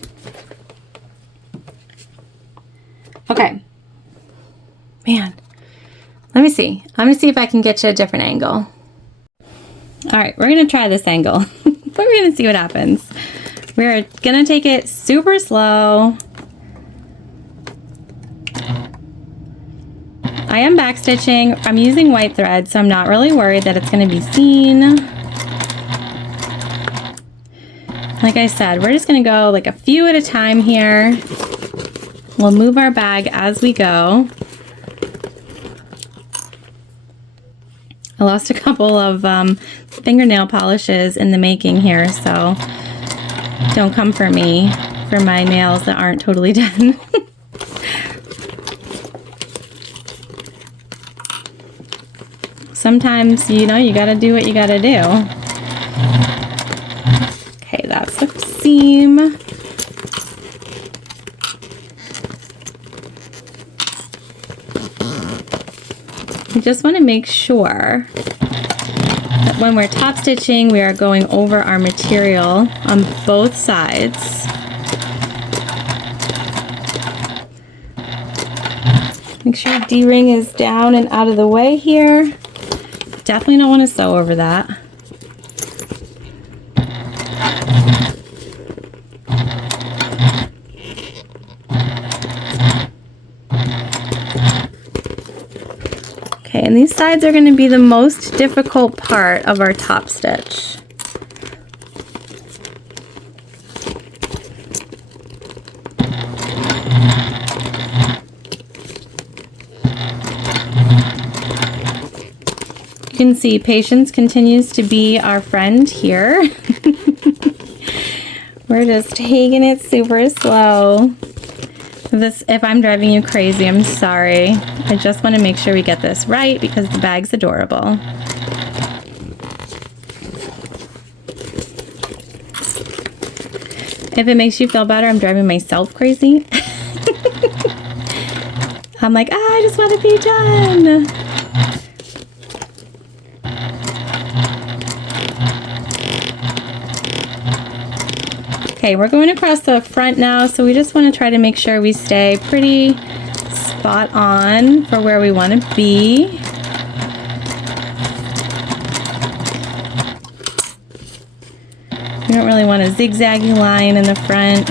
Okay. Man, let me see. I'm gonna see if I can get you a different angle. All right, we're gonna try this angle. We're gonna see what happens. We're gonna take it super slow. I am backstitching. I'm using white thread, so I'm not really worried that it's gonna be seen. Like I said, we're just gonna go like a few at a time here. We'll move our bag as we go. I lost a couple of fingernail polishes in the making here, so don't come for me for my nails that aren't totally done. Sometimes, you know, you gotta do what you gotta do. Okay, that's the seam. I just want to make sure that when we're top stitching, we are going over our material on both sides. Make sure D-ring is down and out of the way here. Definitely don't want to sew over that. Okay, and these sides are going to be the most difficult part of our top stitch. You can see patience continues to be our friend here. We're just taking it super slow. If I'm driving you crazy, I'm sorry. I just want to make sure we get this right because the bag's adorable. If it makes you feel better, I'm driving myself crazy. I'm like, I just want to be done. Okay, we're going across the front now, so we just want to try to make sure we stay pretty spot on for where we want to be. We don't really want a zigzaggy line in the front.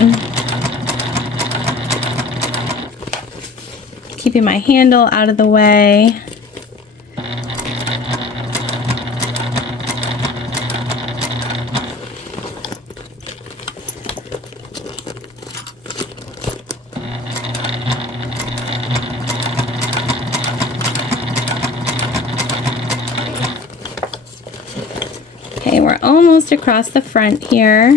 Keeping my handle out of the way. Okay, we're almost across the front here.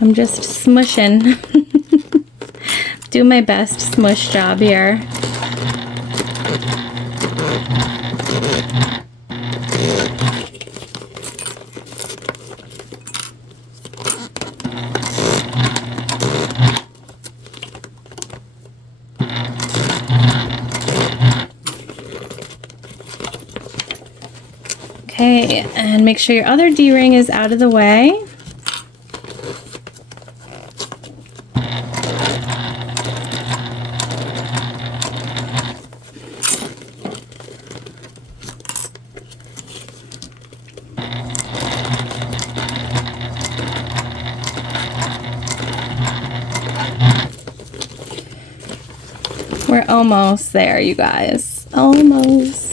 I'm just smushing. Do my best smush job here. Okay, and make sure your other D-ring is out of the way. We're almost there, you guys. Almost.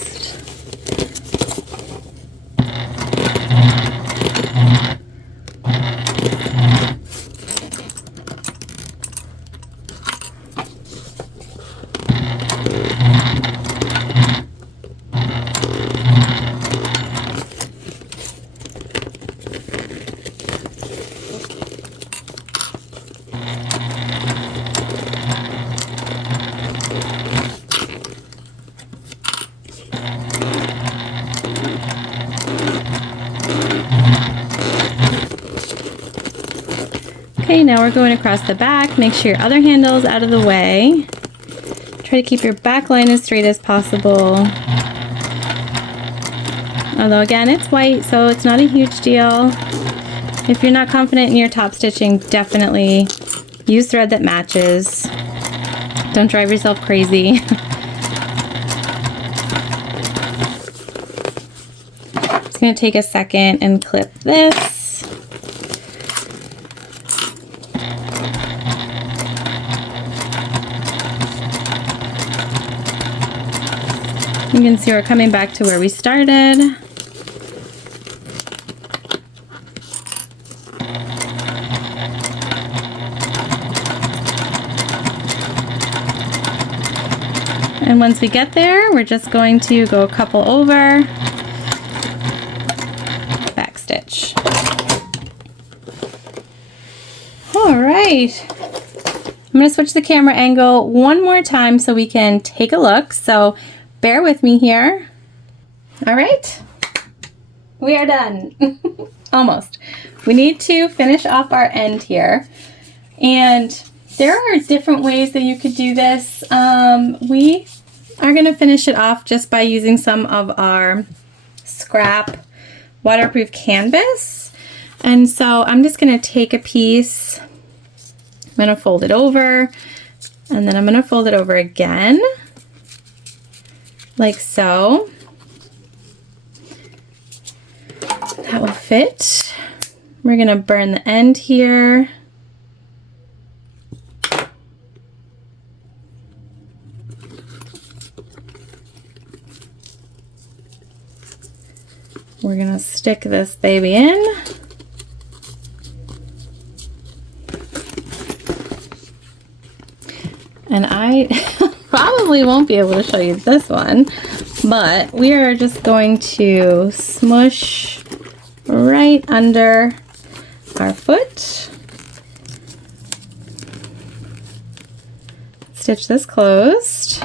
Okay, now we're going across the back. Make sure your other handle is out of the way. Try to keep your back line as straight as possible. Although again, it's white, so it's not a huge deal. If you're not confident in your top stitching, definitely use thread that matches. Don't drive yourself crazy. Just gonna take a second and clip this. You can see we're coming back to where we started. And once we get there, we're just going to go a couple over, back stitch. All right. I'm going to switch the camera angle one more time so we can take a look. So bear with me here. All right, we are done. Almost. We need to finish off our end here. And there are different ways that you could do this. We are going to finish it off just by using some of our scrap waterproof canvas. And so I'm just going to take a piece, I'm going to fold it over, and then I'm going to fold it over again, like so. That will fit. We're going to burn the end here. We're going to stick this baby in. And I probably won't be able to show you this one, but we are just going to smush right under our foot. Stitch this closed.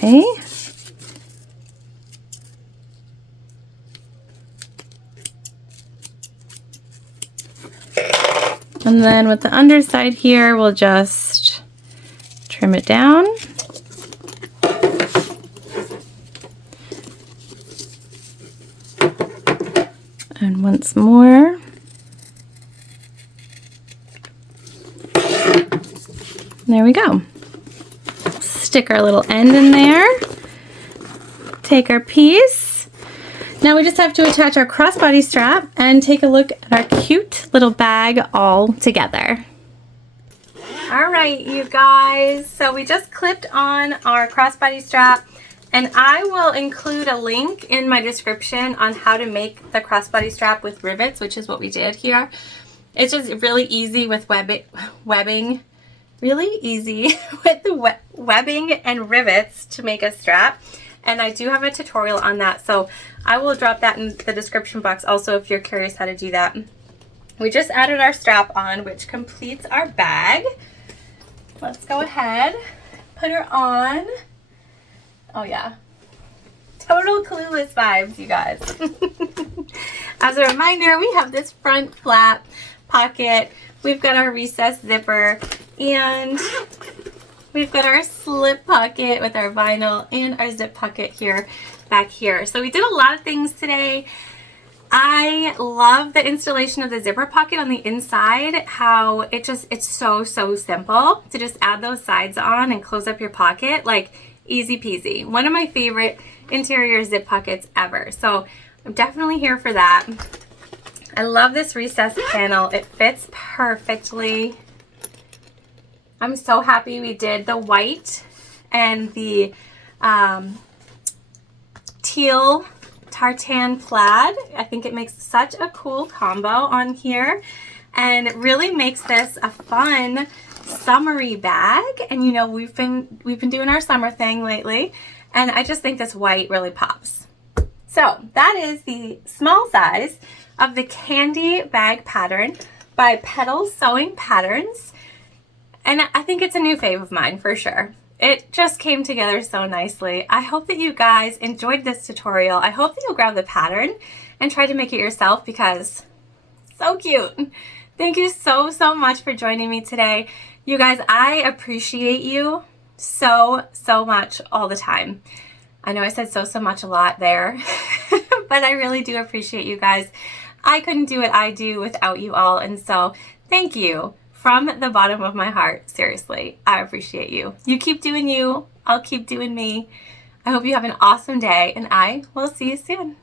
Okay. And then with the underside here, we'll just trim it down. And once more. There we go. Stick our little end in there. Take our piece. Now we just have to attach our crossbody strap and take a look at our cute little bag all together. All right, you guys, so we just clipped on our crossbody strap, and I will include a link in my description on how to make the crossbody strap with rivets, which is what we did here. It's just really easy with webbing. Really easy with the webbing and rivets to make a strap. And I do have a tutorial on that, so I will drop that in the description box also if you're curious how to do that. We just added our strap on, which completes our bag. Let's go ahead, put her on. Oh yeah, total clueless vibes, you guys. As a reminder, we have this front flap pocket. We've got our recessed zipper, and we've got our slip pocket with our vinyl and our zip pocket here, back here. So we did a lot of things today. I love the installation of the zipper pocket on the inside, how it's so simple to just add those sides on and close up your pocket, like easy peasy. One of my favorite interior zip pockets ever. So I'm definitely here for that. I love this recessed panel. It fits perfectly. I'm so happy we did the white and the teal tartan plaid. I think it makes such a cool combo on here, and it really makes this a fun summery bag. And you know, we've been doing our summer thing lately, and I just think this white really pops. So that is the small size of the candy bag pattern by Petal Sewing Patterns, and I think it's a new fave of mine for sure. It just came together so nicely. I hope that you guys enjoyed this tutorial. I hope that you'll grab the pattern and try to make it yourself because it's so cute. Thank you so much for joining me today. You guys, I appreciate you so much all the time. I know I said so much a lot there, but I really do appreciate you guys. I couldn't do what I do without you all, and so thank you. From the bottom of my heart, seriously, I appreciate you. You keep doing you, I'll keep doing me. I hope you have an awesome day, and I will see you soon.